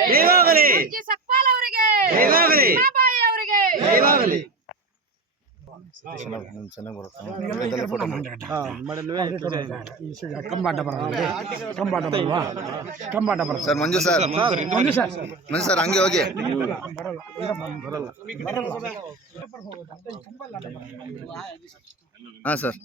ಜಯವಾಗಲಿ. ಮಂಜು ಸಕ್ಪಾಲ್ ಅವರಿಗೆ ಜಯವಾಗಲಿ. ಬಾಬಾಯಿ ಅವರಿಗೆ ಜಯವಾಗಲಿ. ಸರ್ ಮಂಜು ಸರ್ ಹಂಗೆ ಹೋಗಿ. ಹಾಂ ಸರ್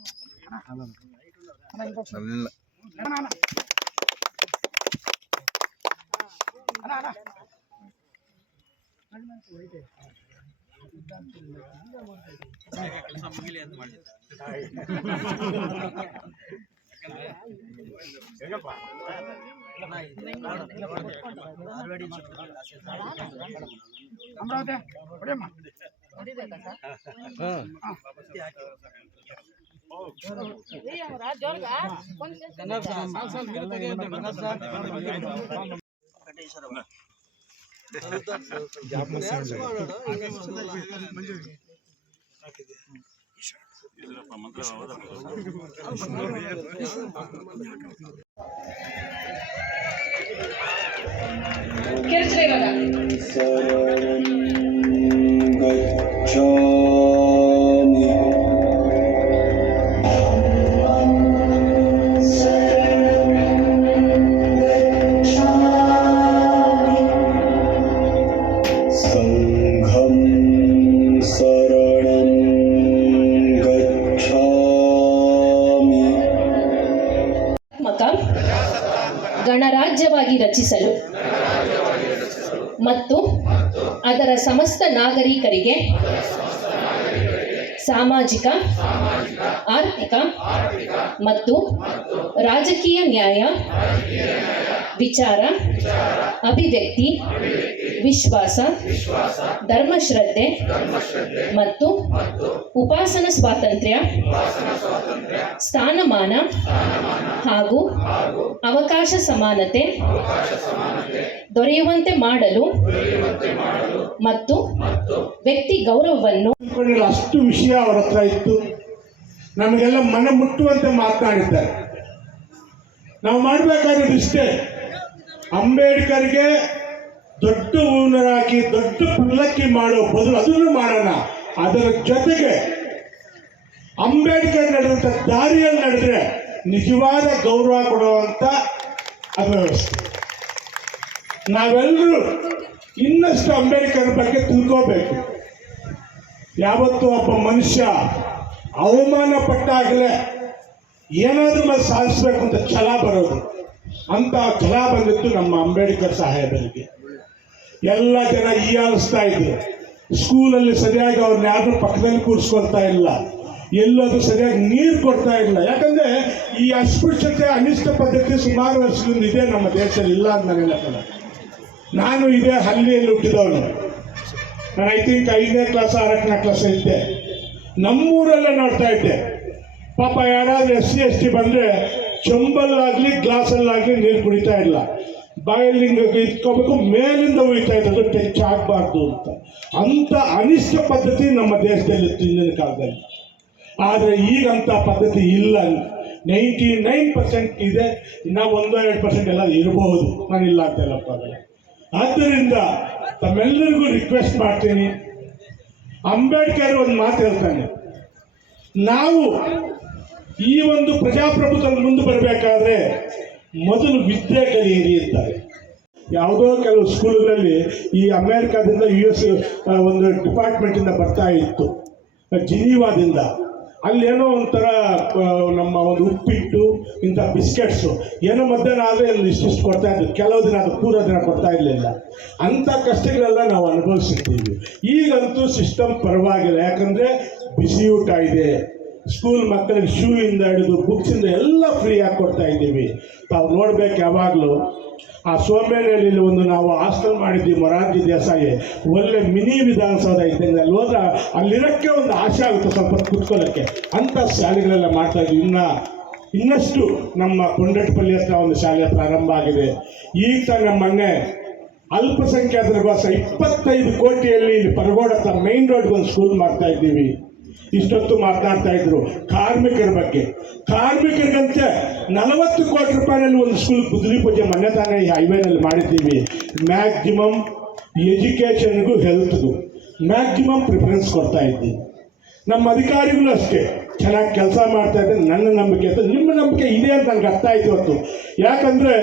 ಗಣರಾಜ್ಯವಾಗಿ ರಚಿಸಲು ಮತ್ತು ಅದರ ಸಮಸ್ತ ನಾಗರಿಕರಿಗೆ ಸಾಮಾಜಿಕ, ಆರ್ಥಿಕ ಮತ್ತು ರಾಜಕೀಯ ನ್ಯಾಯ, ವಿಚಾರ, ಅಭಿವ್ಯಕ್ತಿ, ವಿಶ್ವಾಸ, ಧರ್ಮಶ್ರದ್ಧೆ ಮತ್ತು ಉಪಾಸನಾ ಸ್ವಾತಂತ್ರ್ಯ, ಸ್ಥಾನಮಾನ ಹಾಗೂ ಅವಕಾಶ ಸಮಾನತೆ ದೊರೆಯುವಂತೆ ಮಾಡಲು ಮತ್ತು ವ್ಯಕ್ತಿ ಗೌರವವನ್ನು ಅಷ್ಟು ವಿಷಯ ಅವರ ಹತ್ರ ಇತ್ತು. ನಮಗೆಲ್ಲ ಮನ ಮುಟ್ಟುವಂತೆ ಮಾತನಾಡಿದ್ದಾರೆ. ನಾವು ಮಾಡಬೇಕಾಗಿರೋದು ಇಷ್ಟೇ, ಅಂಬೇಡ್ಕರ್ಗೆ ದೊಡ್ಡ ಹೂವಿನ ಹಾಕಿ ದೊಡ್ಡ ಪಲ್ಲಕ್ಕಿ ಮಾಡೋ ಬದಲು ಅದನ್ನು ಮಾಡೋಣ. ಅದರ ಜೊತೆಗೆ ಅಂಬೇಡ್ಕರ್ ನಡೆದಂಥ ದಾರಿಯಲ್ಲಿ ನಡೆದ್ರೆ ನಿಜವಾದ ಗೌರವ ಕೊಡುವಂಥ ಅವ್ಯವಸ್ಥೆ. ನಾವೆಲ್ಲರೂ ಇನ್ನಷ್ಟು ಅಂಬೇಡ್ಕರ್ ಬಗ್ಗೆ ತಿಳ್ಕೋಬೇಕು. ಯಾವತ್ತೂ ಒಬ್ಬ ಮನುಷ್ಯ ಅವಮಾನ ಪಟ್ಟಾಗಲೇ ಏನಾದ್ರೂ ಮೇಲೆ ಸಾಧಿಸ್ಬೇಕು ಅಂತ ಛಲ ಬರೋದು. ಅಂತ ಛಲ ಬಂದಿತ್ತು ನಮ್ಮ ಅಂಬೇಡ್ಕರ್ ಸಾಹೇಬರಿಗೆ. ಎಲ್ಲ ಜನ ಹೀಯಾಳಿಸ್ತಾ ಇದ್ರು. ಸ್ಕೂಲಲ್ಲಿ ಸರಿಯಾಗಿ ಅವ್ರನ್ನ ಯಾರು ಪಕ್ಕದಲ್ಲಿ ಕೂರಿಸ್ಕೊಳ್ತಾ ಇಲ್ಲ, ಎಲ್ಲದು ಸರಿಯಾಗಿ ನೀರು ಕೊಡ್ತಾ ಇಲ್ಲ. ಯಾಕಂದ್ರೆ ಈ ಅಸ್ಪೃಶ್ಯತೆ, ಅನಿಷ್ಟ ಪದ್ಧತಿ ಸುಮಾರು ವರ್ಷದಿಂದ ಇದೆ ನಮ್ಮ ದೇಶದಲ್ಲಿ, ಇಲ್ಲ ಅಂತ ನನಗೆ. ನಾನು ಇದೇ ಹಳ್ಳಿಯಲ್ಲಿ ಹುಟ್ಟಿದವನು. ನಾನು ಐ ಥಿಂಕ್ 5ನೇ ಕ್ಲಾಸ್ 6ನೇ ಕ್ಲಾಸ್ ಇದ್ದೆ. ನಮ್ಮೂರಲ್ಲೇ ನೋಡ್ತಾ ಇದ್ದೆ, ಪಾಪ ಯಾರಾದ್ರೂ SC/ST ಬಂದರೆ ಚೊಂಬಲ್ಲಾಗಲಿ ಗ್ಲಾಸಲ್ಲಾಗಲಿ ನೀರು ಕುಡಿತಾ ಇಲ್ಲ, ಬಾಯಲ್ಲಿ ಇಟ್ಕೋಬೇಕು, ಮೇಲಿಂದ ಉಳಿತಾ ಇದ್ದದ್ದು, ಟಚ್ ಆಗಬಾರ್ದು ಅಂತ. ಅಂಥ ಅನಿಷ್ಟ ಪದ್ಧತಿ ನಮ್ಮ ದೇಶದಲ್ಲಿತ್ತು ಹಿಂದಿನ ಕಾಲದಲ್ಲಿ. ಆದರೆ ಈಗಂಥ ಪದ್ಧತಿ ಇಲ್ಲ. 99% ಇದೆ, ಇನ್ನೂ 1-2% ಎಲ್ಲ ಇರಬಹುದು. ನಾನು ಇಲ್ಲ ಅಂತ ಹೇಳಪ್ಪ. ಆದ್ದರಿಂದ ತಮ್ಮೆಲ್ಲರಿಗೂ ರಿಕ್ವೆಸ್ಟ್ ಮಾಡ್ತೀನಿ, ಅಂಬೇಡ್ಕರ್ ಒಂದು ಮಾತು ಹೇಳ್ತಾನೆ, ನಾವು ಈ ಒಂದು ಪ್ರಜಾಪ್ರಭುತ್ವದಲ್ಲಿ ಮುಂದೆ ಬರಬೇಕಾದ್ರೆ ಮೊದಲು ವಿದ್ಯೆ ಕಲಿಯಿರಿ ಅಂತಾರೆ. ಯಾವುದೋ ಕೆಲವು ಸ್ಕೂಲ್ಗಳಲ್ಲಿ ಈ ಅಮೇರಿಕಾದಿಂದ US ಒಂದು ಡಿಪಾರ್ಟ್ಮೆಂಟಿಂದ ಬರ್ತಾ ಇತ್ತು, ಜಿನೀವಾದಿಂದ. ಅಲ್ಲೇನೋ ಒಂಥರ ನಮ್ಮ ಒಂದು ಉಪ್ಪಿಟ್ಟು, ಇಂಥ ಬಿಸ್ಕೆಟ್ಸು ಏನೋ ಮಧ್ಯಾಹ್ನ ಆದರೆ ಇಷ್ಟಿಷ್ಟು ಕೊಡ್ತಾ ಇದ್ರು. ಕೆಲವು ದಿನ ಅದು ಪೂರ ದಿನ ಕೊಡ್ತಾ ಇರಲಿಲ್ಲ. ಅಂಥ ಕಷ್ಟಗಳೆಲ್ಲ ನಾವು ಅನುಭವಿಸಿರ್ತೀವಿ. ಈಗಂತೂ ಸಿಸ್ಟಮ್ ಪರವಾಗಿಲ್ಲ, ಯಾಕಂದರೆ ಬಿಸಿ ಊಟ ಇದೆ, ಸ್ಕೂಲ್ ಮಕ್ಕಳಿಗೆ ಶೂ ಇಂದ ಹಿಡಿದು ಬುಕ್ಸಿಂದ ಎಲ್ಲ ಫ್ರೀಯಾಗಿ ಕೊಡ್ತಾ ಇದ್ದೀವಿ. ತಾವು ನೋಡ್ಬೇಕು, ಯಾವಾಗಲೂ ಆ ಸೋಮೇನಹಳ್ಳಿ ಒಂದು ನಾವು ಹಾಸ್ಟೆಲ್ ಮಾಡಿದ್ವಿ, ಮೊರಾರ್ಜಿ ದೇಸಾಯಿ, ಒಳ್ಳೆ ಮಿನಿ ವಿಧಾನಸೌಧ ಇದ್ದಂಗೆ. ಅಲ್ಲಿ ಹೋದ್ರೆ ಅಲ್ಲಿರೋಕ್ಕೆ ಒಂದು ಆಸೆ ಆಗುತ್ತೆ ಸ್ವಲ್ಪ ಕುತ್ಕೊಳ್ಳೋಕ್ಕೆ. ಅಂಥ ಶಾಲೆಗಳೆಲ್ಲ ಮಾಡ್ತಾ ಇದ್ವಿ. ಇನ್ನಷ್ಟು ನಮ್ಮ ಕೊಂಡಟ್ಟಪಲ್ಲಿ ಹತ್ರ ಒಂದು ಶಾಲೆ ಪ್ರಾರಂಭ ಆಗಿದೆ. ಈಗ ನಮ್ಮ ಮೊನ್ನೆ ಅಲ್ಪಸಂಖ್ಯಾತರಿಗೋಸ್ಕರ 25 ಕೋಟಿಯಲ್ಲಿ ಇಲ್ಲಿ ಪರಗೋಡ ಹತ್ರ ಮೈನ್ ರೋಡ್ಗೆ ಒಂದು ಸ್ಕೂಲ್ ಮಾಡ್ತಾ ಇದ್ದೀವಿ. ಇಷ್ಟೊತ್ತು ಮಾತನಾಡ್ತಾ ಇದ್ರು ಕಾರ್ಮಿಕರ ಬಗ್ಗೆ. ಕಾರ್ಮಿಕರಿಗಂತೆ 40 ಕೋಟಿ ರೂಪಾಯಿನಲ್ಲಿ ಒಂದು ಸ್ಕೂಲ್ ಗುದ್ದಲಿ ಪೂಜೆ ಮೊನ್ನೆ ತಾನೇ ಈ ಹೈವೇನಲ್ಲಿ ಮಾಡಿದ್ದೀವಿ. ಮ್ಯಾಕ್ಸಿಮಮ್ ಎಜುಕೇಷನ್ಗೂ ಹೆಲ್ತ್ಗೂ ಮ್ಯಾಕ್ಸಿಮಮ್ ಪ್ರಿಫರೆನ್ಸ್ ಕೊಡ್ತಾ ಇದ್ದೀವಿ. ನಮ್ಮ ಅಧಿಕಾರಿಗಳು ಅಷ್ಟೇ ಚೆನ್ನಾಗಿ ಕೆಲಸ ಮಾಡ್ತಾ ಇದ್ದಾರೆ. ನನ್ನ ನಂಬಿಕೆ ಅಂತ ನಿಮ್ಮ ನಂಬಿಕೆ ಇದೆ ಅಂತ ನನಗೆ ಅರ್ಥ ಆಯ್ತು ಇವತ್ತು. ಯಾಕಂದರೆ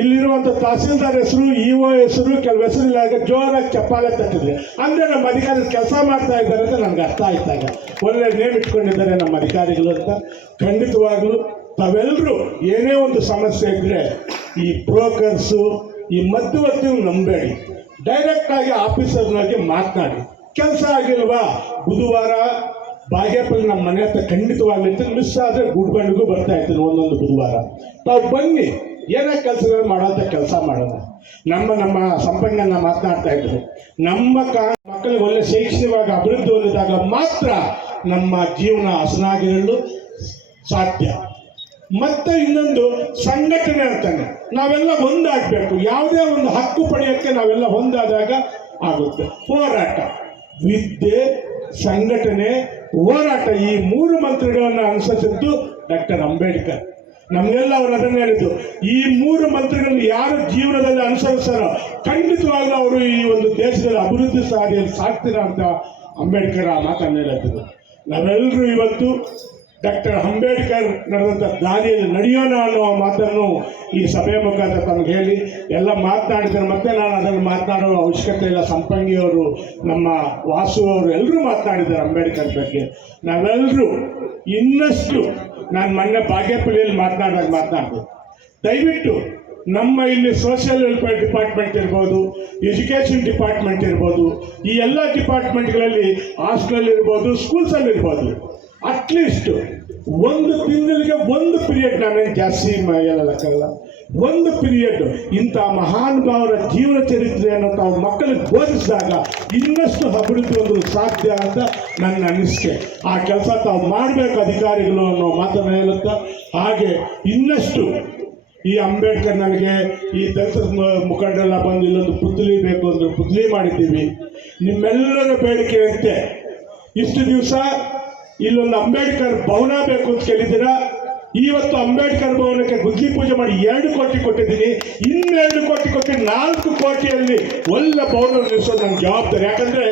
ಇಲ್ಲಿರುವಂಥ ತಹಸೀಲ್ದಾರ್ ಹೆಸರು, ಇಒ ಹೆಸರು, ಕೆಲವು ಹೆಸರಿಲ್ಲ, ಜೋರಾಗಿ ಚಪ್ಪಾಳೆ ತಟ್ಟಿದ್ರೆ ಅಂದರೆ ನಮ್ಮ ಅಧಿಕಾರಿಗಳು ಕೆಲಸ ಮಾಡ್ತಾ ಇದ್ದಾರೆ ಅಂತ ನನಗೆ ಅರ್ಥ ಆಯ್ತಾಗ. ಒಳ್ಳೆ ನೇಮ್ ಇಟ್ಕೊಂಡಿದ್ದಾರೆ ನಮ್ಮ ಅಧಿಕಾರಿಗಳು ಅಂತ. ಖಂಡಿತವಾಗ್ಲೂ ತಾವೆಲ್ಲರೂ ಏನೇ ಒಂದು ಸಮಸ್ಯೆ ಇದ್ದರೆ ಈ ಬ್ರೋಕರ್ಸು, ಈ ಮಧ್ಯವರ್ತಿಗಳು ನಂಬೇಡಿ. ಡೈರೆಕ್ಟಾಗಿ ಆಫೀಸರ್ನಾಗಿ ಮಾತನಾಡಿ. ಕೆಲಸ ಆಗಿಲ್ವಾ, ಬುಧವಾರ ಬಾಗೇಪಲ್ಲಿ ನಮ್ಮ ಮನೆ ಹತ್ರ ಖಂಡಿತವಾಗ್ಲಿ ಮಿಸ್ ಆದರೆ ಗುಡ್ಬಂಡಿಗೂ ಬರ್ತಾ ಇರ್ತೀನಿ ಒಂದೊಂದು ಬುಧವಾರ. ತಾವು ಬನ್ನಿ, ಏನೇ ಕೆಲಸಗಳು ಮಾಡೋಂಥ ಕೆಲಸ ಮಾಡೋಣ. ನಮ್ಮ ಸಂಪಂಗನ ಮಾತನಾಡ್ತಾ ಇದ್ರು, ನಮ್ಮ ಮಕ್ಕಳಿಗೆ ಒಳ್ಳೆ ಶೈಕ್ಷಣಿಕವಾಗಿ ಅಭಿವೃದ್ಧಿ ಹೊಂದಿದಾಗ ಮಾತ್ರ ನಮ್ಮ ಜೀವನ ಹಸನಾಗಿರಲು ಸಾಧ್ಯ. ಮತ್ತೆ ಇನ್ನೊಂದು ಸಂಘಟನೆ ಅಂತಾನೆ ನಾವೆಲ್ಲ ಒಂದಾಗಬೇಕು. ಯಾವುದೇ ಒಂದು ಹಕ್ಕು ಪಡೆಯೋಕ್ಕೆ ನಾವೆಲ್ಲ ಒಂದಾದಾಗ ಆಗುತ್ತೆ. ಹೋರಾಟ, ವಿದ್ಯೆ, ಸಂಘಟನೆ, ಹೋರಾಟ, ಈ 3 ಮಂತ್ರಗಳನ್ನು ಅನುಸರಿಸಿದ್ದು ಡಾಕ್ಟರ್ ಅಂಬೇಡ್ಕರ್. ನಮಗೆಲ್ಲ ಅವರು ಅದನ್ನು ಹೇಳಿದ್ದು. ಈ 3 ಮಂತ್ರಗಳನ್ನು ಯಾರು ಜೀವನದಲ್ಲಿ ಅನುಸರಿಸ್ತಾರೋ ಖಂಡಿತವಾಗ್ಲೂ ಅವರು ಈ ಒಂದು ದೇಶದಲ್ಲಿ ಅಭಿವೃದ್ಧಿ ಸಾಗ್ತೀರ ಅಂತ ಅಂಬೇಡ್ಕರ್ ಆ ಮಾತನ್ನು ಹೇಳಿದ್ರು. ನಾವೆಲ್ಲರೂ ಇವತ್ತು ಡಾಕ್ಟರ್ ಅಂಬೇಡ್ಕರ್ ನಡೆದಂಥ ದಾರಿಯಲ್ಲಿ ನಡೆಯೋಣ ಅನ್ನೋ ಮಾತನ್ನು ಈ ಸಭೆಯ ಮುಖಾಂತರ ತಮಗೆ ಹೇಳಿ ಎಲ್ಲ ಮಾತನಾಡಿದ್ದಾರೆ. ಮತ್ತೆ ನಾನು ಅದನ್ನು ಮಾತನಾಡೋ ಅವಶ್ಯಕತೆ ಇಲ್ಲ. ಸಂಪಂಗಿಯವರು, ನಮ್ಮ ವಾಸು ಅವರು ಎಲ್ಲರೂ ಮಾತನಾಡಿದ್ದಾರೆ ಅಂಬೇಡ್ಕರ್ ಬಗ್ಗೆ. ನಾವೆಲ್ಲರೂ ಇನ್ನಷ್ಟು, ನಾನು ಮೊನ್ನೆ ಬಾಗೇಪಲ್ಲಿಯಲ್ಲಿ ಮಾತನಾಡ್ಬೋದು, ದಯವಿಟ್ಟು ನಮ್ಮ ಇಲ್ಲಿ ಸೋಷಿಯಲ್ ವೆಲ್ಫೇರ್ ಡಿಪಾರ್ಟ್ಮೆಂಟ್ ಇರ್ಬೋದು, ಎಜುಕೇಷನ್ ಡಿಪಾರ್ಟ್ಮೆಂಟ್ ಇರ್ಬೋದು, ಈ ಎಲ್ಲ ಡಿಪಾರ್ಟ್ಮೆಂಟ್ಗಳಲ್ಲಿ ಹಾಸ್ಟೆಲ್ ಇರ್ಬೋದು, ಸ್ಕೂಲ್ಸಲ್ಲಿ ಇರ್ಬೋದು, ಅಟ್ಲೀಸ್ಟ್ 1 ತಿಂಗಳಿಗೆ 1 ಪೀರಿಯಡ್, ನಾನೇನು ಜಾಸ್ತಿ ಹೇಳೋದಕ್ಕಲ್ಲ, 1 ಪೀರಿಯಡ್ ಇಂಥ ಮಹಾನುಭಾವರ ಜೀವನ ಚರಿತ್ರೆಯನ್ನು ತಾವು ಮಕ್ಕಳಿಗೆ ಬೋಧಿಸಿದಾಗ ಇನ್ನಷ್ಟು ಅಭಿವೃದ್ಧಿ ಹೊಂದಲು ಸಾಧ್ಯ ಅಂತ ನನ್ನ ಅನಿಸಿಕೆ. ಆ ಕೆಲಸ ತಾವು ಮಾಡಬೇಕು ಅಧಿಕಾರಿಗಳು ಅನ್ನೋ ಮಾತನ್ನು ಹೇಳುತ್ತಾ, ಹಾಗೆ ಇನ್ನಷ್ಟು ಈ ಅಂಬೇಡ್ಕರ್ ನನಗೆ ಈ ದಲಿತ ಮುಖಂಡರೆಲ್ಲ ಬಂದು ಇಲ್ಲೊಂದು ಪುತ್ಲಿ ಬೇಕು ಅಂದ್ರೆ ಪುತ್ಲಿ ಮಾಡಿದ್ದೀವಿ. ನಿಮ್ಮೆಲ್ಲರ ಬೇಡಿಕೆಯಂತೆ ಇಷ್ಟು ದಿವಸ ಇಲ್ಲೊಂದು ಅಂಬೇಡ್ಕರ್ ಭವನ ಬೇಕು ಅಂತ ಕೇಳಿದ್ದೀರಾ. ಇವತ್ತು ಅಂಬೇಡ್ಕರ್ ಭವನಕ್ಕೆ ಗುದ್ಲಿ ಪೂಜೆ ಮಾಡಿ 2 ಕೋಟಿ ಕೊಟ್ಟಿದ್ದೀನಿ. ಇನ್ನು 2 ಕೋಟಿ ಕೊಟ್ಟು 4 ಕೋಟಿಯಲ್ಲಿ ಒಳ್ಳೆ ಭವನ ನಿರ್ಮಿಸೋದು ನನ್ನ ಜವಾಬ್ದಾರಿ. ಯಾಕಂದರೆ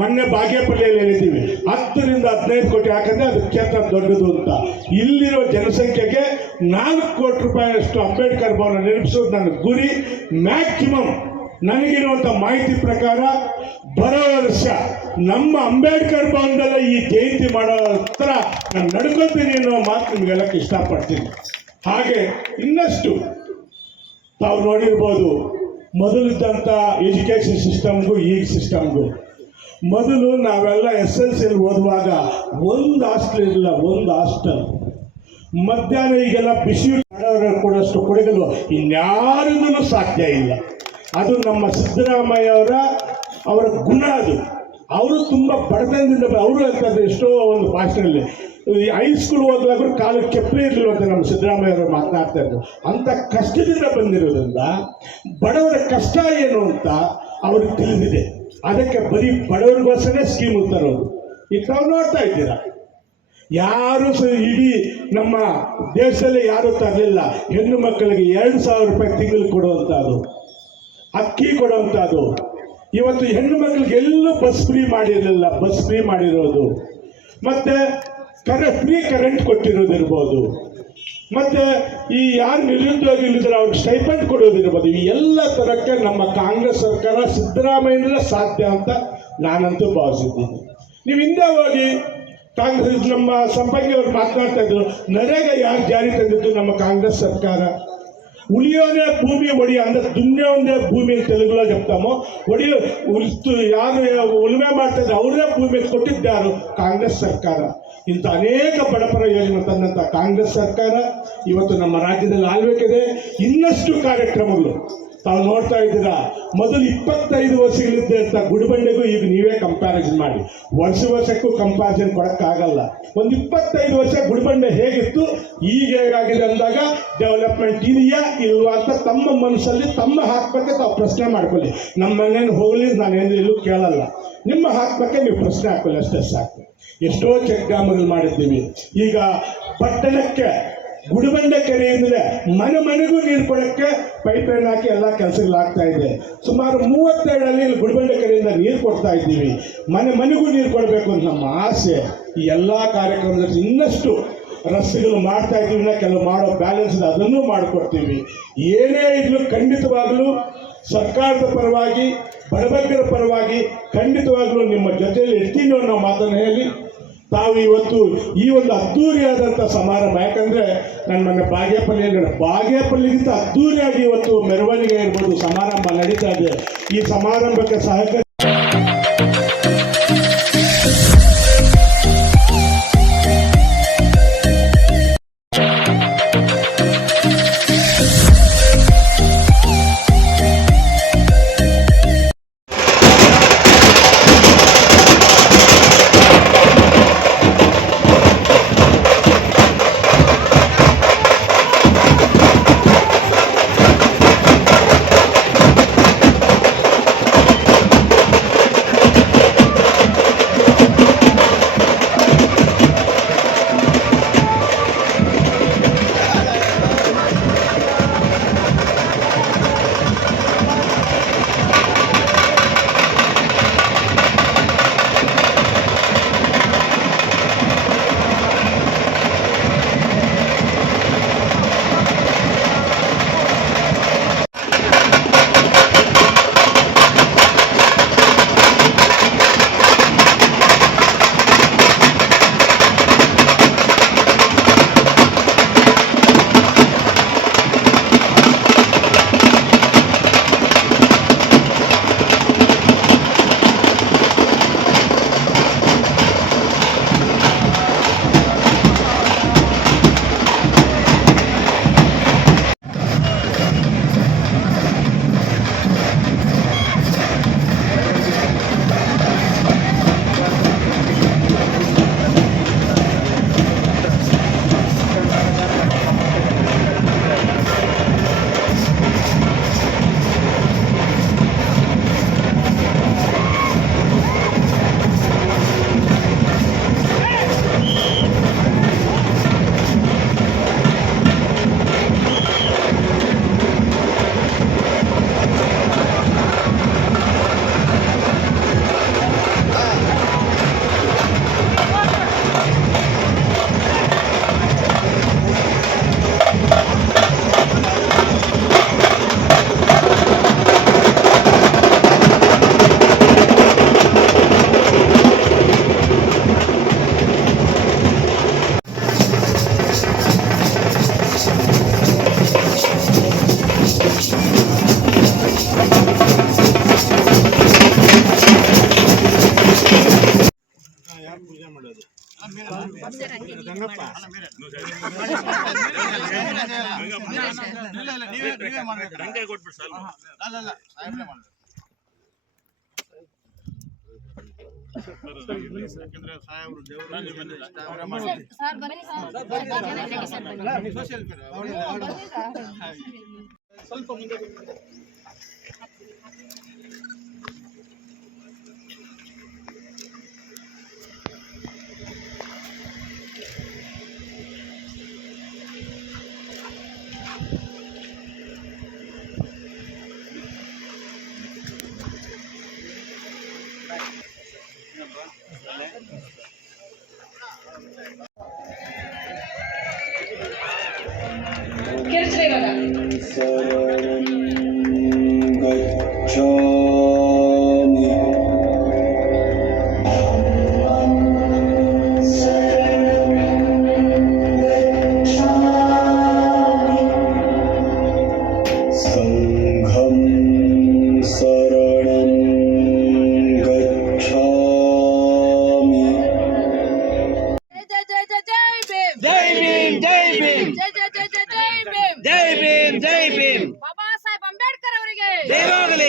ಮೊನ್ನೆ ಬಾಗೇಪಲ್ಲಿಯಲ್ಲಿ ಹೇಳಿದ್ದೀವಿ 10 ರಿಂದ 15 ಕೋಟಿ, ಯಾಕಂದರೆ ಅದು ಕ್ಷೇತ್ರ ದೊಡ್ಡದು ಅಂತ. ಇಲ್ಲಿರೋ ಜನಸಂಖ್ಯೆಗೆ 4 ಕೋಟಿ ರೂಪಾಯಿಯಷ್ಟು ಅಂಬೇಡ್ಕರ್ ಭವನ ನಿರ್ಮಿಸೋದು ನನ್ನ ಗುರಿ. ಮ್ಯಾಕ್ಸಿಮಮ್ ನನಗಿರುವಂಥ ಮಾಹಿತಿ ಪ್ರಕಾರ ಬರೋ ವರ್ಷ ನಮ್ಮ ಅಂಬೇಡ್ಕರ್ ಭವನದಲ್ಲೇ ಈ ಜಯಂತಿ ಮಾಡೋ ಥರ ನಾನು ನಡ್ಕೊತೀನಿ ಅನ್ನೋ ಮಾತು ನಿಮಗೆಲ್ಲಕ್ಕೆ ಇಷ್ಟಪಡ್ತೀನಿ. ಹಾಗೆ ಇನ್ನಷ್ಟು ತಾವು ನೋಡಿರ್ಬೋದು, ಮೊದಲಿದ್ದಂಥ ಎಜುಕೇಷನ್ ಸಿಸ್ಟಮ್ಗೂ ಈಗ ಸಿಸ್ಟಮ್ಗೂ, ಮೊದಲು ನಾವೆಲ್ಲ SLC ಓದುವಾಗ 1 ಹಾಸ್ಟೆಲ್ ಇರಲಿಲ್ಲ, 1 ಹಾಸ್ಟೆಲ್. ಮಧ್ಯಾಹ್ನ ಈಗೆಲ್ಲ ಬಿಸಿ ಮಾಡೋರು ಕೊಡೋಷ್ಟು ಕೊಡಗಲು ಇನ್ಯಾರಿಂದಲೂ ಸಾಧ್ಯ ಇಲ್ಲ. ಅದು ನಮ್ಮ ಸಿದ್ದರಾಮಯ್ಯ ಅವರ ಗುಣ. ಅದು ಅವರು ತುಂಬ ಬಡತನದಿಂದ ಅವರು ಹೇಳ್ತಾರೆ ಎಷ್ಟೋ ಒಂದು ಭಾಷೆಯಲ್ಲಿ. ಹೈಸ್ಕೂಲ್ ಓದುವಾಗ ಕಾಲಕ್ಕೆ ಕೆಪ್ಪೇ ಇರಲಿಲ್ಲ ಅಂತ ನಮ್ಮ ಸಿದ್ದರಾಮಯ್ಯ ಅವರು ಮಾತನಾಡ್ತಾ ಇದ್ರು. ಅಂಥ ಕಷ್ಟದಿಂದ ಬಂದಿರೋದ್ರಿಂದ ಬಡವರ ಕಷ್ಟ ಏನು ಅಂತ ಅವ್ರಿಗೆ ತಿಳಿದಿದೆ. ಅದಕ್ಕೆ ಬರೀ ಬಡವರಿಗೋಸ್ಕರ ಸ್ಕೀಮ್ ತರೋದು. ಈಗ ತಾವು ನೋಡ್ತಾ ಇದ್ದೀರಾ, ಯಾರು ಇಡೀ ನಮ್ಮ ದೇಶದಲ್ಲಿ ಯಾರೂ ತರಲಿಲ್ಲ. ಹೆಣ್ಣು ಮಕ್ಕಳಿಗೆ 2,000 ರೂಪಾಯಿ ತಿಂಗಳು ಕೊಡುವಂಥದ್ದು, ಅಕ್ಕಿ ಕೊಡುವಂಥದ್ದು. ಇವತ್ತು ಹೆಣ್ಣು ಮಕ್ಕಳಿಗೆ ಎಲ್ಲೂ ಬಸ್ ಫ್ರೀ ಮಾಡಿರಲಿಲ್ಲ, ಬಸ್ ಫ್ರೀ ಮಾಡಿರೋದು. ಮತ್ತು ಫ್ರೀ ಕರೆಂಟ್ ಕೊಟ್ಟಿರೋದಿರ್ಬೋದು. ಮತ್ತು ಈ ಯಾರು ನಿರುದ್ಯೋಗಿ ಇಲ್ಲಿದ್ರೆ ಅವ್ರಿಗೆ ಸ್ಟೈಪೆಂಡ್ ಕೊಡೋದಿರ್ಬೋದು. ಈ ಎಲ್ಲ ಥರಕ್ಕೆ ನಮ್ಮ ಕಾಂಗ್ರೆಸ್ ಸರ್ಕಾರ ಸಿದ್ದರಾಮಯ್ಯನಲ್ಲೇ ಸಾಧ್ಯ ಅಂತ ನಾನಂತೂ ಭಾವಿಸಿದ್ದೀನಿ. ನೀವು ಹಿಂದೆ ಹೋಗಿ ಕಾಂಗ್ರೆಸ್, ನಮ್ಮ ಸಂಪಂಗಿ ಅವರು ಮಾತನಾಡ್ತಾ ಇದ್ರು, ನರೇಗಾ ಯಾರು ಜಾರಿ ತಂದಿದ್ದು ನಮ್ಮ ಕಾಂಗ್ರೆಸ್ ಸರ್ಕಾರ. ಉಳಿಯೋನೇ ಭೂಮಿ ಒಡೆಯ ಅಂದರೆ ದುನ್ಯ ಒಂದೇ ಭೂಮಿ ತೆಲುಗುలో చెప్తాము. ಒಡೆಯ ಯಾರು ಉಳುಮೆ ಮಾಡ್ತಾ ಇದ್ದಾರೆ ಅವರೇ ಭೂಮಿ ಕೊಟ್ಟಿದ್ದಾರು ಕಾಂಗ್ರೆಸ್ ಸರ್ಕಾರ. ಇಂಥ ಅನೇಕ ಬಡಪರ ಯೋಜನೆ ತಂದಂಥ ಕಾಂಗ್ರೆಸ್ ಸರ್ಕಾರ ಇವತ್ತು ನಮ್ಮ ರಾಜ್ಯದಲ್ಲಿ ಆಳ್ವಿಕೆದೆ. ಇನ್ನಷ್ಟು ಕಾರ್ಯಕ್ರಮಗಳು ತಾವು ನೋಡ್ತಾ ಇದ್ದೀರಾ, ಮೊದಲು 25 ವರ್ಷಗಳಿದ್ದಂಥ ಗುಡಿಬಂಡೆಗೂ ಈಗ ನೀವೇ ಕಂಪ್ಯಾರಿಸನ್ ಮಾಡಿ. ವರ್ಷಕ್ಕೂ ಕಂಪ್ಯಾರಿಸನ್ ಕೊಡೋಕ್ಕಾಗಲ್ಲ. ಒಂದು 25 ವರ್ಷ ಗುಡಿಬಂಡೆ ಹೇಗಿತ್ತು, ಈಗ ಹೇಗಾಗಿದೆ ಅಂದಾಗ ಡೆವಲಪ್ಮೆಂಟ್ ಇದೆಯಾ ಇಲ್ವಾ ಅಂತ ತಮ್ಮ ಮನಸ್ಸಲ್ಲಿ ತಮ್ಮ ಹಾಕ್ಬೇಕೆ ತಾವು ಪ್ರಶ್ನೆ ಮಾಡ್ಕೊಳ್ಳಿ. ನಮ್ಮ ಮನೇನು ಹೋಗಲಿ, ನಾನೇನು ಎಲ್ಲೂ ಕೇಳಲ್ಲ. ನಿಮ್ಮ ಹಾಕ್ಬೇಕೆ ನೀವು ಪ್ರಶ್ನೆ ಹಾಕೊಳ್ಳಿ, ಅಷ್ಟೇ ಸಾಕು. ಎಷ್ಟೋ ಚೆಕ್ ಡ್ಯಾಮ್ಗಳು ಮಾಡಿದ್ದೀವಿ. ಈಗ ಪಟ್ಟಣಕ್ಕೆ ಗುಡಿಬಂಡೆ ಕೆರೆಯಿಂದಲೇ ಮನೆಗೂ ನೀರು ಕೊಡೋಕ್ಕೆ ಪೈಪ್ಲೈನ್ ಹಾಕಿ ಎಲ್ಲ ಕೆಲಸಗಳಾಗ್ತಾ ಇದೆ. ಸುಮಾರು 32 ಹಳ್ಳಿ ಗುಡಿಬಂಡೆ ಕೆರೆಯಿಂದ ನೀರು ಕೊಡ್ತಾ ಇದ್ದೀವಿ. ಮನೆಗೂ ನೀರು ಕೊಡಬೇಕು ಅಂತ ನಮ್ಮ ಆಸೆ. ಈ ಎಲ್ಲ ಕಾರ್ಯಕ್ರಮದಲ್ಲಿ ಇನ್ನಷ್ಟು ರಸ್ತೆಗಳು ಮಾಡ್ತಾ ಇದ್ದೀವಿ. ಕೆಲವು ಮಾಡೋ ಬ್ಯಾಲೆನ್ಸ್ ಇದೆ, ಅದನ್ನು ಮಾಡಿಕೊಡ್ತೀವಿ. ಏನೇ ಇದ್ರೂ ಖಂಡಿತವಾಗಲೂ ಸರ್ಕಾರದ ಪರವಾಗಿ, ಬಡಬಗ್ಗರ ಪರವಾಗಿ ಖಂಡಿತವಾಗಲೂ ನಿಮ್ಮ ಜೊತೆಯಲ್ಲಿ ಇರ್ತೀನಿ ಅನ್ನೋ ಮಾತನ್ನು ಹೇಳಿ, ತಾವು ಇವತ್ತು ಈ ಒಂದು ಅದ್ದೂರಿಯಾದಂಥ ಸಮಾರಂಭ, ಯಾಕಂದರೆ ನನ್ನ ಮೊನ್ನೆ ಬಾಗೇಪಲ್ಲಿಗಿಂತ ಅದ್ದೂರಿಯಾಗಿ ಇವತ್ತು ಮೆರವಣಿಗೆ ಇರ್ಬೋದು, ಸಮಾರಂಭ ನಡೀತಾ ಇದೆ. ಈ ಸಮಾರಂಭಕ್ಕೆ ಸಹಕರಿಸಿ ಕೇಳಿಸ್ರಿ ಇವಾಗ. शरणं गच्छामि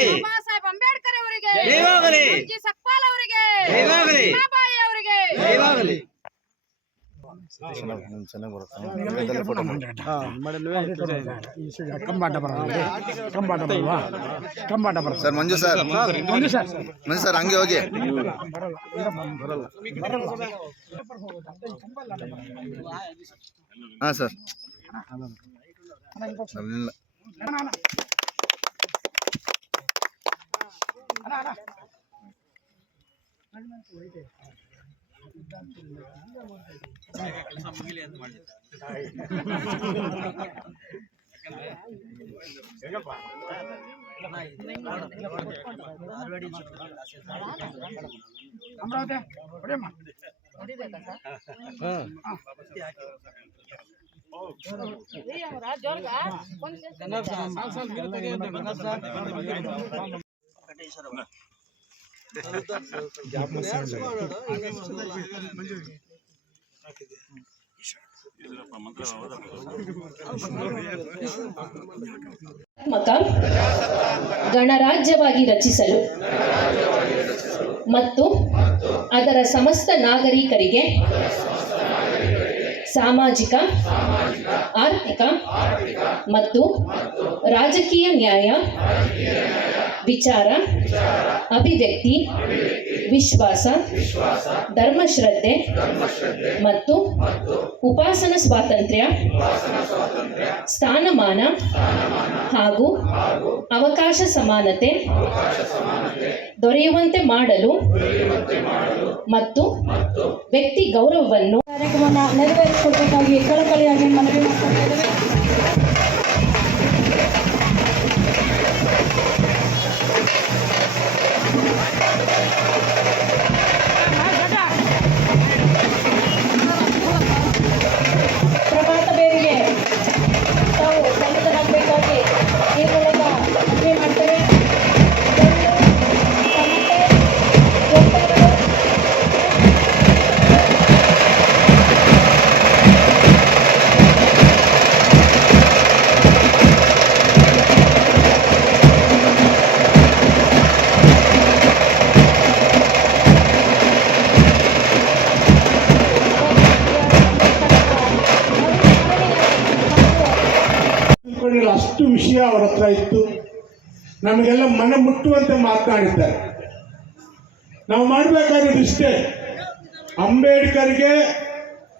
ಬಾಬಾ ಸಾಹೇಬ್ ಅಂಬೇಡ್ಕರ್ ಅವರಿಗೆ ಜಯವಾಗಲಿ. ಮಂಜು ಸಕ್ಪಾಲ್ ಅವರಿಗೆ ಜಯವಾಗಲಿ. ಬಾಬಾಯಿ ಅವರಿಗೆ ಜಯವಾಗಲಿ. ಚೆನ್ನಾಗಿ ಬರುತ್ತೆ ಕಂಬಾಟ ಬರಲ್ವಾ ಕಂಬಾಟ ಬರ ಸರ್ ಮಂಜು ಸರ್ ಮಂಜು ಸರ್ ಹಂಗೆ ಹೋಗಿ ಹಾಂ ಸರ್ ಇಲ್ಲ ಗಣರಾಜ್ಯವಾಗಿ ರಚಿಸಲು ಮತ್ತು ಅದರ ಸಮಸ್ತ ನಾಗರಿಕರಿಗೆ ಸಾಮಾಜಿಕ, ಆರ್ಥಿಕ ಮತ್ತು ರಾಜಕೀಯ ನ್ಯಾಯ, ವಿಚಾರ, ಅಭಿವ್ಯಕ್ತಿ, ವಿಶ್ವಾಸ, ಧರ್ಮಶ್ರದ್ಧೆ ಮತ್ತು ಉಪಾಸನಾ ಸ್ವಾತಂತ್ರ್ಯ, ಸ್ಥಾನಮಾನ ಹಾಗೂ ಅವಕಾಶ ಸಮಾನತೆ ದೊರೆಯುವಂತೆ ಮಾಡಲು ಮತ್ತು ವ್ಯಕ್ತಿ ಗೌರವವನ್ನು ಕಾರ್ಯಕ್ರಮವನ್ನು ನೆರವೇರಿಸಿಕೊಡಬೇಕಾಗಿ ಕಳಕಳಿಯಾಗಿ ಮನವಿ ಮಾಡ್ತಾ ಇದ್ದೇವೆ. ಪ್ರಭಾತ ಬೇರಿಗೆ ತಾವು ಸನ್ನಿಧರಾಗಬೇಕಾಗಿ ಈ ಮೂಲಕ ಮನವಿ ಮಾಡ್ತೇವೆ. ಅಷ್ಟು ವಿಷಯ ಅವರ ಹತ್ರ ಇತ್ತು. ನಮಗೆಲ್ಲ ಮನ ಮುಟ್ಟುವಂತೆ ಮಾತನಾಡಿದ್ದಾರೆ. ನಾವು ಮಾಡಬೇಕಾಗಿದ್ದು ಇಷ್ಟೇ, ಅಂಬೇಡ್ಕರ್ಗೆ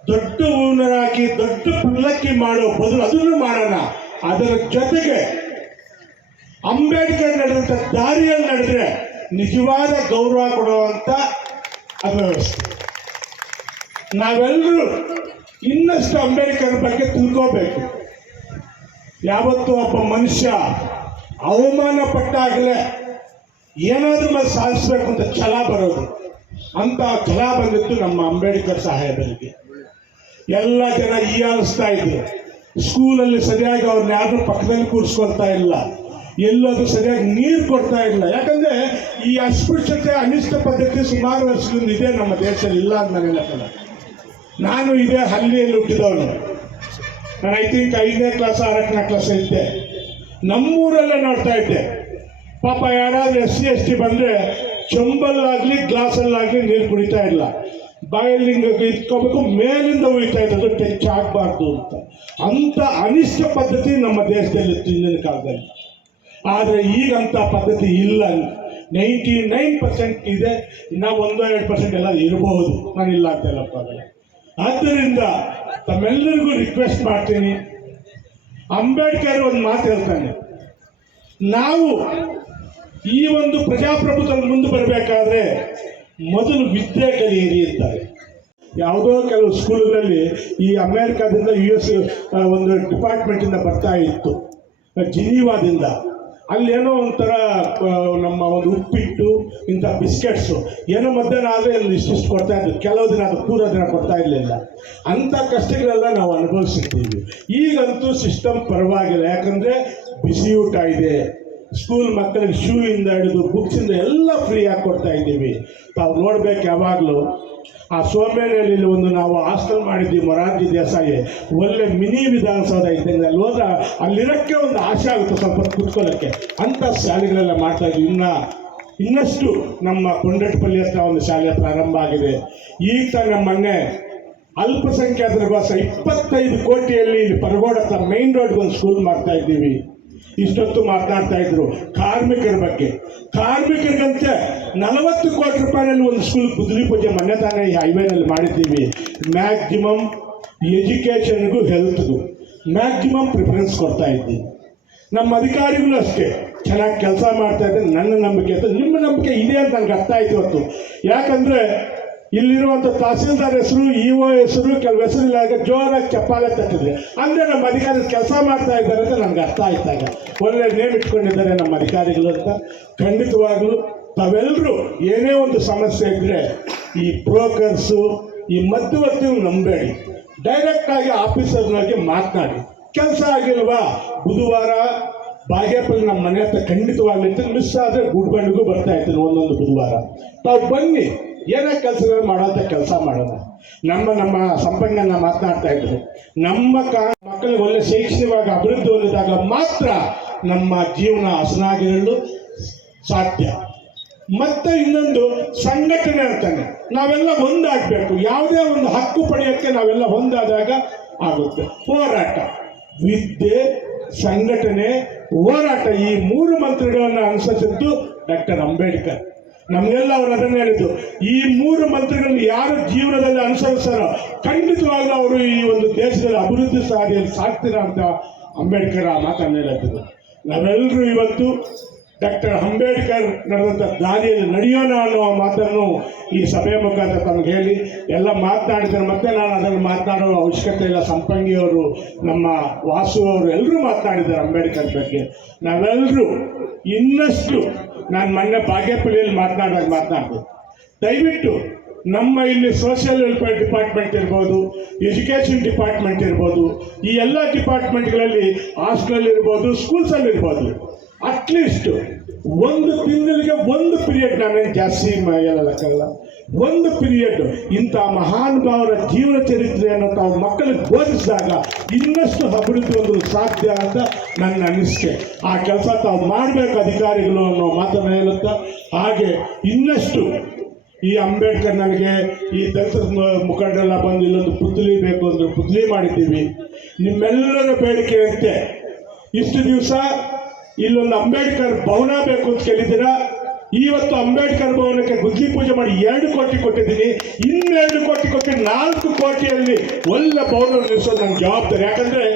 ದೊಡ್ಡ ಹೂವಿನ ಹಾಕಿ ದೊಡ್ಡ ಪಲ್ಲಕ್ಕಿ ಮಾಡೋ ಬದಲು ಅದನ್ನು ಮಾಡೋಣ. ಅದರ ಜೊತೆಗೆ ಅಂಬೇಡ್ಕರ್ ನಡೆದಂಥ ದಾರಿಯಲ್ಲಿ ನಡೆದ್ರೆ ನಿಜವಾದ ಗೌರವ ಕೊಡುವಂಥ ಅವ್ಯವಸ್ಥೆ. ನಾವೆಲ್ಲರೂ ಇನ್ನಷ್ಟು ಅಂಬೇಡ್ಕರ್ ಬಗ್ಗೆ ತಿಳ್ಕೋಬೇಕು. ಯಾವತ್ತೂ ಒಬ್ಬ ಮನುಷ್ಯ ಅವಮಾನ ಪಟ್ಟಾಗಲೇ ಏನಾದ್ರೂ ಮೇಲೆ ಸಾಧಿಸ್ಬೇಕು ಅಂತ ಛಲ ಬರೋದು. ಅಂತ ಛಲ ಬಂದಿತ್ತು ನಮ್ಮ ಅಂಬೇಡ್ಕರ್ ಸಾಹೇಬರಿಗೆ. ಎಲ್ಲ ಜನ ಹೀಯಾಳಿಸ್ತಾ ಇದ್ರು. ಸ್ಕೂಲಲ್ಲಿ ಸರಿಯಾಗಿ ಅವ್ರನ್ನ ಯಾರು ಪಕ್ಕದಲ್ಲಿ ಕೂರಿಸ್ಕೊಳ್ತಾ ಇಲ್ಲ, ಎಲ್ಲದು ಸರಿಯಾಗಿ ನೀರು ಕೊಡ್ತಾ ಇಲ್ಲ. ಯಾಕಂದ್ರೆ ಈ ಅಸ್ಪೃಶ್ಯತೆ ಅನಿಷ್ಟ ಪದ್ಧತಿ ಸುಮಾರು ವರ್ಷದಿಂದ ಇದೆ ನಮ್ಮ ದೇಶದಲ್ಲಿ, ಇಲ್ಲ ಅಂತ ನನಗೆ. ನಾನು ಇದೇ ಹಳ್ಳಿಯಲ್ಲಿ ಹುಟ್ಟಿದವನು. ನಾನು ಐ ಥಿಂಕ್ 5ನೇ ಕ್ಲಾಸ್ 6ನೇ ಕ್ಲಾಸ್ ಇದ್ದೆ. ನಮ್ಮೂರಲ್ಲೇ ನೋಡ್ತಾ ಇದ್ದೆ, ಪಾಪ ಯಾರಾದ್ರೂ SC ST ಬಂದರೆ ಚಂಬಲ್ಲಾಗಲಿ ಗ್ಲಾಸಲ್ಲಾಗಲಿ ನೀರು ಕುಡಿತಾ ಇಲ್ಲ, ಬಾಯಲ್ಲಿ ಇಟ್ಕೋಬೇಕು, ಮೇಲಿಂದ ಉಯ್ತಾ ಇದ್ದದ್ದು, ಟಚ್ ಆಗಬಾರ್ದು ಅಂತ. ಅಂಥ ಅನಿಷ್ಟ ಪದ್ಧತಿ ನಮ್ಮ ದೇಶದಲ್ಲಿ ಹಿಂದಿನ ಕಾಲದಲ್ಲಿ. ಆದರೆ ಈಗಂಥ ಪದ್ಧತಿ ಇಲ್ಲ. 99% ಇದೆ, ಇನ್ನೂ 1-2% ಎಲ್ಲ ಇರಬಹುದು, ನಾನು ಇಲ್ಲ ಅಂತ ಹೇಳಪ್ಪ. ಆದ್ದರಿಂದ ತಮ್ಮೆಲ್ಲರಿಗೂ ರಿಕ್ವೆಸ್ಟ್ ಮಾಡ್ತೀನಿ, ಅಂಬೇಡ್ಕರ್ ಒಂದು ಮಾತು ಹೇಳ್ತಾನೆ, ನಾವು ಈ ಒಂದು ಪ್ರಜಾಪ್ರಭುತ್ವದಲ್ಲಿ ಮುಂದೆ ಬರಬೇಕಾದ್ರೆ ಮೊದಲು ವಿದ್ಯೆ ಕಲಿಯಿರಿ ಅಂತಾರೆ. ಯಾವುದೋ ಕೆಲವು ಸ್ಕೂಲ್ಗಳಲ್ಲಿ ಈ ಅಮೇರಿಕಾದಿಂದ US ಒಂದು ಡಿಪಾರ್ಟ್ಮೆಂಟಿಂದ ಬರ್ತಾ ಇತ್ತು, ಜಿನೀವಾದಿಂದ. ಅಲ್ಲೇನೋ ಒಂಥರ ನಮ್ಮ ಒಂದು ಉಪ್ಪಿಟ್ಟು, ಇಂಥ ಬಿಸ್ಕೆಟ್ಸು ಏನೋ ಮಧ್ಯಾಹ್ನ ಆದರೆ ಇಷ್ಟಿಷ್ಟು ಕೊಡ್ತಾ ಇದ್ರು. ಕೆಲವು ದಿನ ಅದು ಪೂರ ದಿನ ಕೊಡ್ತಾ ಇರಲಿಲ್ಲ. ಅಂಥ ಕಷ್ಟಗಳೆಲ್ಲ ನಾವು ಅನುಭವಿಸಿದ್ದೀವಿ. ಈಗಂತೂ ಸಿಸ್ಟಮ್ ಪರವಾಗಿಲ್ಲ, ಯಾಕಂದರೆ ಬಿಸಿ ಊಟ ಇದೆ, ಸ್ಕೂಲ್ ಮಕ್ಕಳಿಗೆ ಶೂ ಇಂದ ಹಿಡಿದು ಬುಕ್ಸಿಂದ ಎಲ್ಲ ಫ್ರೀಯಾಗಿ ಕೊಡ್ತಾ ಇದ್ದೀವಿ. ತಾವು ನೋಡ್ಬೇಕು, ಯಾವಾಗಲೂ ಆ ಸೋಮೇನಹಳ್ಳಿಯಲ್ಲಿ ಒಂದು ನಾವು ಹಾಸ್ಟೆಲ್ ಮಾಡಿದ್ವಿ, ಮೊರಾರ್ಜಿ ದೇಸಾಯಿ, ಒಳ್ಳೆ ಮಿನಿ ವಿಧಾನಸೌಧ ಇದ್ದಂಗೆ. ಅಲ್ಲಿ ಹೋದ್ರೆ ಅಲ್ಲಿರೋಕ್ಕೆ ಒಂದು ಆಸೆ ಆಗುತ್ತೆ ಸ್ವಲ್ಪ ಕುತ್ಕೊಳ್ಳೋಕ್ಕೆ. ಅಂಥ ಶಾಲೆಗಳೆಲ್ಲ ಮಾಡ್ತಾ ಇದ್ವಿ. ಇನ್ನಷ್ಟು ನಮ್ಮ ಕೊಂಡಟ್ಟಪಲ್ಲಿ ಹತ್ರ ಒಂದು ಶಾಲೆ ಪ್ರಾರಂಭ ಆಗಿದೆ. ಈಗ ನಮ್ಮ ಮೊನ್ನೆ ಅಲ್ಪಸಂಖ್ಯಾತರಿಗೋಸ್ಕರ 25 ಕೋಟಿಯಲ್ಲಿ ಇಲ್ಲಿ ಪರಗೋಡ ಹತ್ರ ಮೈನ್ ರೋಡ್ಗೆ ಒಂದು ಸ್ಕೂಲ್ ಮಾಡ್ತಾ ಇದ್ದೀವಿ. ಇಷ್ಟೊತ್ತು ಮಾತನಾಡ್ತಾ ಇದ್ರು ಕಾರ್ಮಿಕರ ಬಗ್ಗೆ. ಕಾರ್ಮಿಕರಿಗಂತೆ 40 ಕೋಟಿ ರೂಪಾಯಿನಲ್ಲಿ ಒಂದು ಸ್ಕೂಲ್ ಗುದ್ದಲಿ ಪೂಜೆ ಮೊನ್ನೆ ತಾನೇ ಈ ಹೈವೇನಲ್ಲಿ ಮಾಡಿದ್ದೀವಿ. ಮ್ಯಾಕ್ಸಿಮಮ್ ಎಜುಕೇಷನ್ಗೂ ಹೆಲ್ತ್ಗೂ ಮ್ಯಾಕ್ಸಿಮಮ್ ಪ್ರಿಫರೆನ್ಸ್ ಕೊಡ್ತಾ ಇದ್ದೀವಿ. ನಮ್ಮ ಅಧಿಕಾರಿಗಳು ಅಷ್ಟೇ ಚೆನ್ನಾಗಿ ಕೆಲಸ ಮಾಡ್ತಾ ಇದ್ದಾರೆ. ನನ್ನ ನಂಬಿಕೆ ಅಂತ ನಿಮ್ಮ ನಂಬಿಕೆ ಇದೆ ಅಂತ ನನಗೆ ಅರ್ಥ ಆಯ್ತು ಇವತ್ತು. ಯಾಕಂದರೆ ಇಲ್ಲಿರುವಂಥ ತಹಸೀಲ್ದಾರ್ ಹೆಸರು, ಇಒ ಹೆಸರು, ಕೆಲವು ಹೆಸರಿಲ್ಲ, ಜೋರಾಗಿ ಚಪ್ಪಾಳೆ ತಟ್ಟಿದ್ರೆ ಅಂದರೆ ನಮ್ಮ ಅಧಿಕಾರಿಗಳು ಕೆಲಸ ಮಾಡ್ತಾ ಇದ್ದಾರೆ ಅಂತ ನನಗೆ ಅರ್ಥ ಆಯ್ತಾಗ. ಒಳ್ಳೆ ನೇಮ್ ಇಟ್ಕೊಂಡಿದ್ದಾರೆ ನಮ್ಮ ಅಧಿಕಾರಿಗಳು ಅಂತ. ಖಂಡಿತವಾಗ್ಲೂ ತಾವೆಲ್ಲರೂ ಏನೇ ಒಂದು ಸಮಸ್ಯೆ ಇದ್ದರೆ ಈ ಬ್ರೋಕರ್ಸು, ಈ ಮಧ್ಯವರ್ತಿಗಳು ನಂಬೇಡಿ. ಡೈರೆಕ್ಟಾಗಿ ಆಫೀಸರ್ನಾಗೆ ಮಾತನಾಡಿ. ಕೆಲಸ ಆಗಿಲ್ವಾ, ಬುಧವಾರ ಬಾಗೇಪಲ್ಲಿ ನಮ್ಮ ಮನೆ ಹತ್ರ ಖಂಡಿತವಾಗ್ಲಿತ್ತು. ಮಿಸ್ ಆದರೆ ಗುಡ್ಬಂಡಿಗೂ ಬರ್ತಾ ಇರ್ತೀನಿ ಒಂದೊಂದು ಬುಧವಾರ. ತಾವು ಬನ್ನಿ, ಏನೇ ಕೆಲಸಗಳು ಮಾಡೋಂಥ ಕೆಲಸ ಮಾಡೋಣ. ನಮ್ಮ ಸಂಪಂಗನ ಮಾತನಾಡ್ತಾ ಇದ್ರು, ನಮ್ಮ ಮಕ್ಕಳಿಗೆ ಒಳ್ಳೆ ಶೈಕ್ಷಣಿಕವಾಗಿ ಅಭಿವೃದ್ಧಿ ಹೊಂದಿದಾಗ ಮಾತ್ರ ನಮ್ಮ ಜೀವನ ಹಸನಾಗಿರಲು ಸಾಧ್ಯ. ಮತ್ತೆ ಇನ್ನೊಂದು ಸಂಘಟನೆ ಅಂತಾನೆ ನಾವೆಲ್ಲ ಒಂದಾಗಬೇಕು. ಯಾವುದೇ ಒಂದು ಹಕ್ಕು ಪಡೆಯೋಕ್ಕೆ ನಾವೆಲ್ಲ ಒಂದಾದಾಗ ಆಗುತ್ತೆ. ಹೋರಾಟ, ವಿದ್ಯೆ, ಸಂಘಟನೆ, ಹೋರಾಟ, ಈ 3 ಮಂತ್ರಗಳನ್ನು ಅನುಸರಿಸಿದ್ದು ಡಾಕ್ಟರ್ ಅಂಬೇಡ್ಕರ್. ನಮಗೆಲ್ಲ ಅವರು ಅದನ್ನು ಹೇಳಿದ್ದು. ಈ 3 ಮಂತ್ರಗಳನ್ನು ಯಾರು ಜೀವನದಲ್ಲಿ ಅನುಸರಿಸ್ತಾರೋ ಖಂಡಿತವಾಗ್ಲೂ ಅವರು ಈ ಒಂದು ದೇಶದಲ್ಲಿ ಅಭಿವೃದ್ಧಿ ಸಾಧಿಯಲ್ಲಿ ಸಾಕ್ತೀರ ಅಂತ ಅಂಬೇಡ್ಕರ್ ಆ ಮಾತನ್ನು ಹೇಳಿದ್ರು. ನಾವೆಲ್ಲರೂ ಇವತ್ತು ಡಾಕ್ಟರ್ ಅಂಬೇಡ್ಕರ್ ನಡೆದಂಥ ದಾರಿಯಲ್ಲಿ ನಡೆಯೋಣ ಅನ್ನೋ ಮಾತನ್ನು ಈ ಸಭೆಯ ಮುಖಾಂತರ ತಮಗೆ ಹೇಳಿ ಎಲ್ಲ ಮಾತನಾಡಿದ್ದಾರೆ. ಮತ್ತೆ ನಾನು ಅದನ್ನು ಮಾತನಾಡೋ ಅವಶ್ಯಕತೆ ಇಲ್ಲ. ಸಂಪಂಗಿಯವರು, ನಮ್ಮ ವಾಸು ಅವರು ಎಲ್ಲರೂ ಮಾತನಾಡಿದ್ದಾರೆ ಅಂಬೇಡ್ಕರ್ ಬಗ್ಗೆ. ನಾವೆಲ್ಲರೂ ಇನ್ನಷ್ಟು, ನಾನು ಮೊನ್ನೆ ಬಾಗೇಪಲ್ಲಿಯಲ್ಲಿ ಮಾತನಾಡ್ಬೋದು. ದಯವಿಟ್ಟು ನಮ್ಮ ಇಲ್ಲಿ ಸೋಷಿಯಲ್ ವೆಲ್ಫೇರ್ ಡಿಪಾರ್ಟ್ಮೆಂಟ್ ಇರ್ಬೋದು, ಎಜುಕೇಷನ್ ಡಿಪಾರ್ಟ್ಮೆಂಟ್ ಇರ್ಬೋದು, ಈ ಎಲ್ಲ ಡಿಪಾರ್ಟ್ಮೆಂಟ್ಗಳಲ್ಲಿ ಹಾಸ್ಟೆಲ್ ಇರ್ಬೋದು, ಸ್ಕೂಲ್ಸಲ್ಲಿ ಇರ್ಬೋದು, ಅಟ್ಲೀಸ್ಟ್ 1 ತಿಂಗಳಿಗೆ 1 ಪೀರಿಯಡ್, ನಾನೇನು ಜಾಸ್ತಿ ಹೇಳೋದಕ್ಕಲ್ಲ, 1 ಪೀರಿಯಡ್ ಇಂಥ ಮಹಾನುಭಾವರ ಜೀವನ ಚರಿತ್ರೆಯನ್ನು ತಾವು ಮಕ್ಕಳಿಗೆ ಬೋಧಿಸಿದಾಗ ಇನ್ನಷ್ಟು ಅಭಿವೃದ್ಧಿ ಹೊಂದಲು ಸಾಧ್ಯ ಅಂತ ನನ್ನ ಅನಿಸಿಕೆ. ಆ ಕೆಲಸ ತಾವು ಮಾಡಬೇಕು ಅಧಿಕಾರಿಗಳು ಅನ್ನೋ ಮಾತನ್ನು ಹೇಳುತ್ತಾ, ಹಾಗೆ ಇನ್ನಷ್ಟು ಈ ಅಂಬೇಡ್ಕರ್ ನನಗೆ ಈ ದಲಿತ ಮುಖಂಡರೆಲ್ಲ ಬಂದು ಇಲ್ಲೊಂದು ಪುತ್ಲಿ ಬೇಕು ಅಂದ್ರೆ ಪುತ್ಲಿ ಮಾಡಿದ್ದೀವಿ. ನಿಮ್ಮೆಲ್ಲರ ಬೇಡಿಕೆಯಂತೆ ಇಷ್ಟು ದಿವಸ ಇಲ್ಲೊಂದು ಅಂಬೇಡ್ಕರ್ ಭವನ ಬೇಕು ಅಂತ ಕೇಳಿದ್ದೀರಾ. ಇವತ್ತು ಅಂಬೇಡ್ಕರ್ ಭವನಕ್ಕೆ ಗುದ್ಲಿ ಪೂಜೆ ಮಾಡಿ 2 ಕೋಟಿ ಕೊಟ್ಟಿದ್ದೀನಿ. 2 ಕೋಟಿ ಕೊಟ್ಟು 4 ಕೋಟಿಯಲ್ಲಿ ಒಳ್ಳೆ ಭವನ ನಿರ್ಮಿಸೋದು ನನ್ನ ಜವಾಬ್ದಾರಿ. ಯಾಕಂದರೆ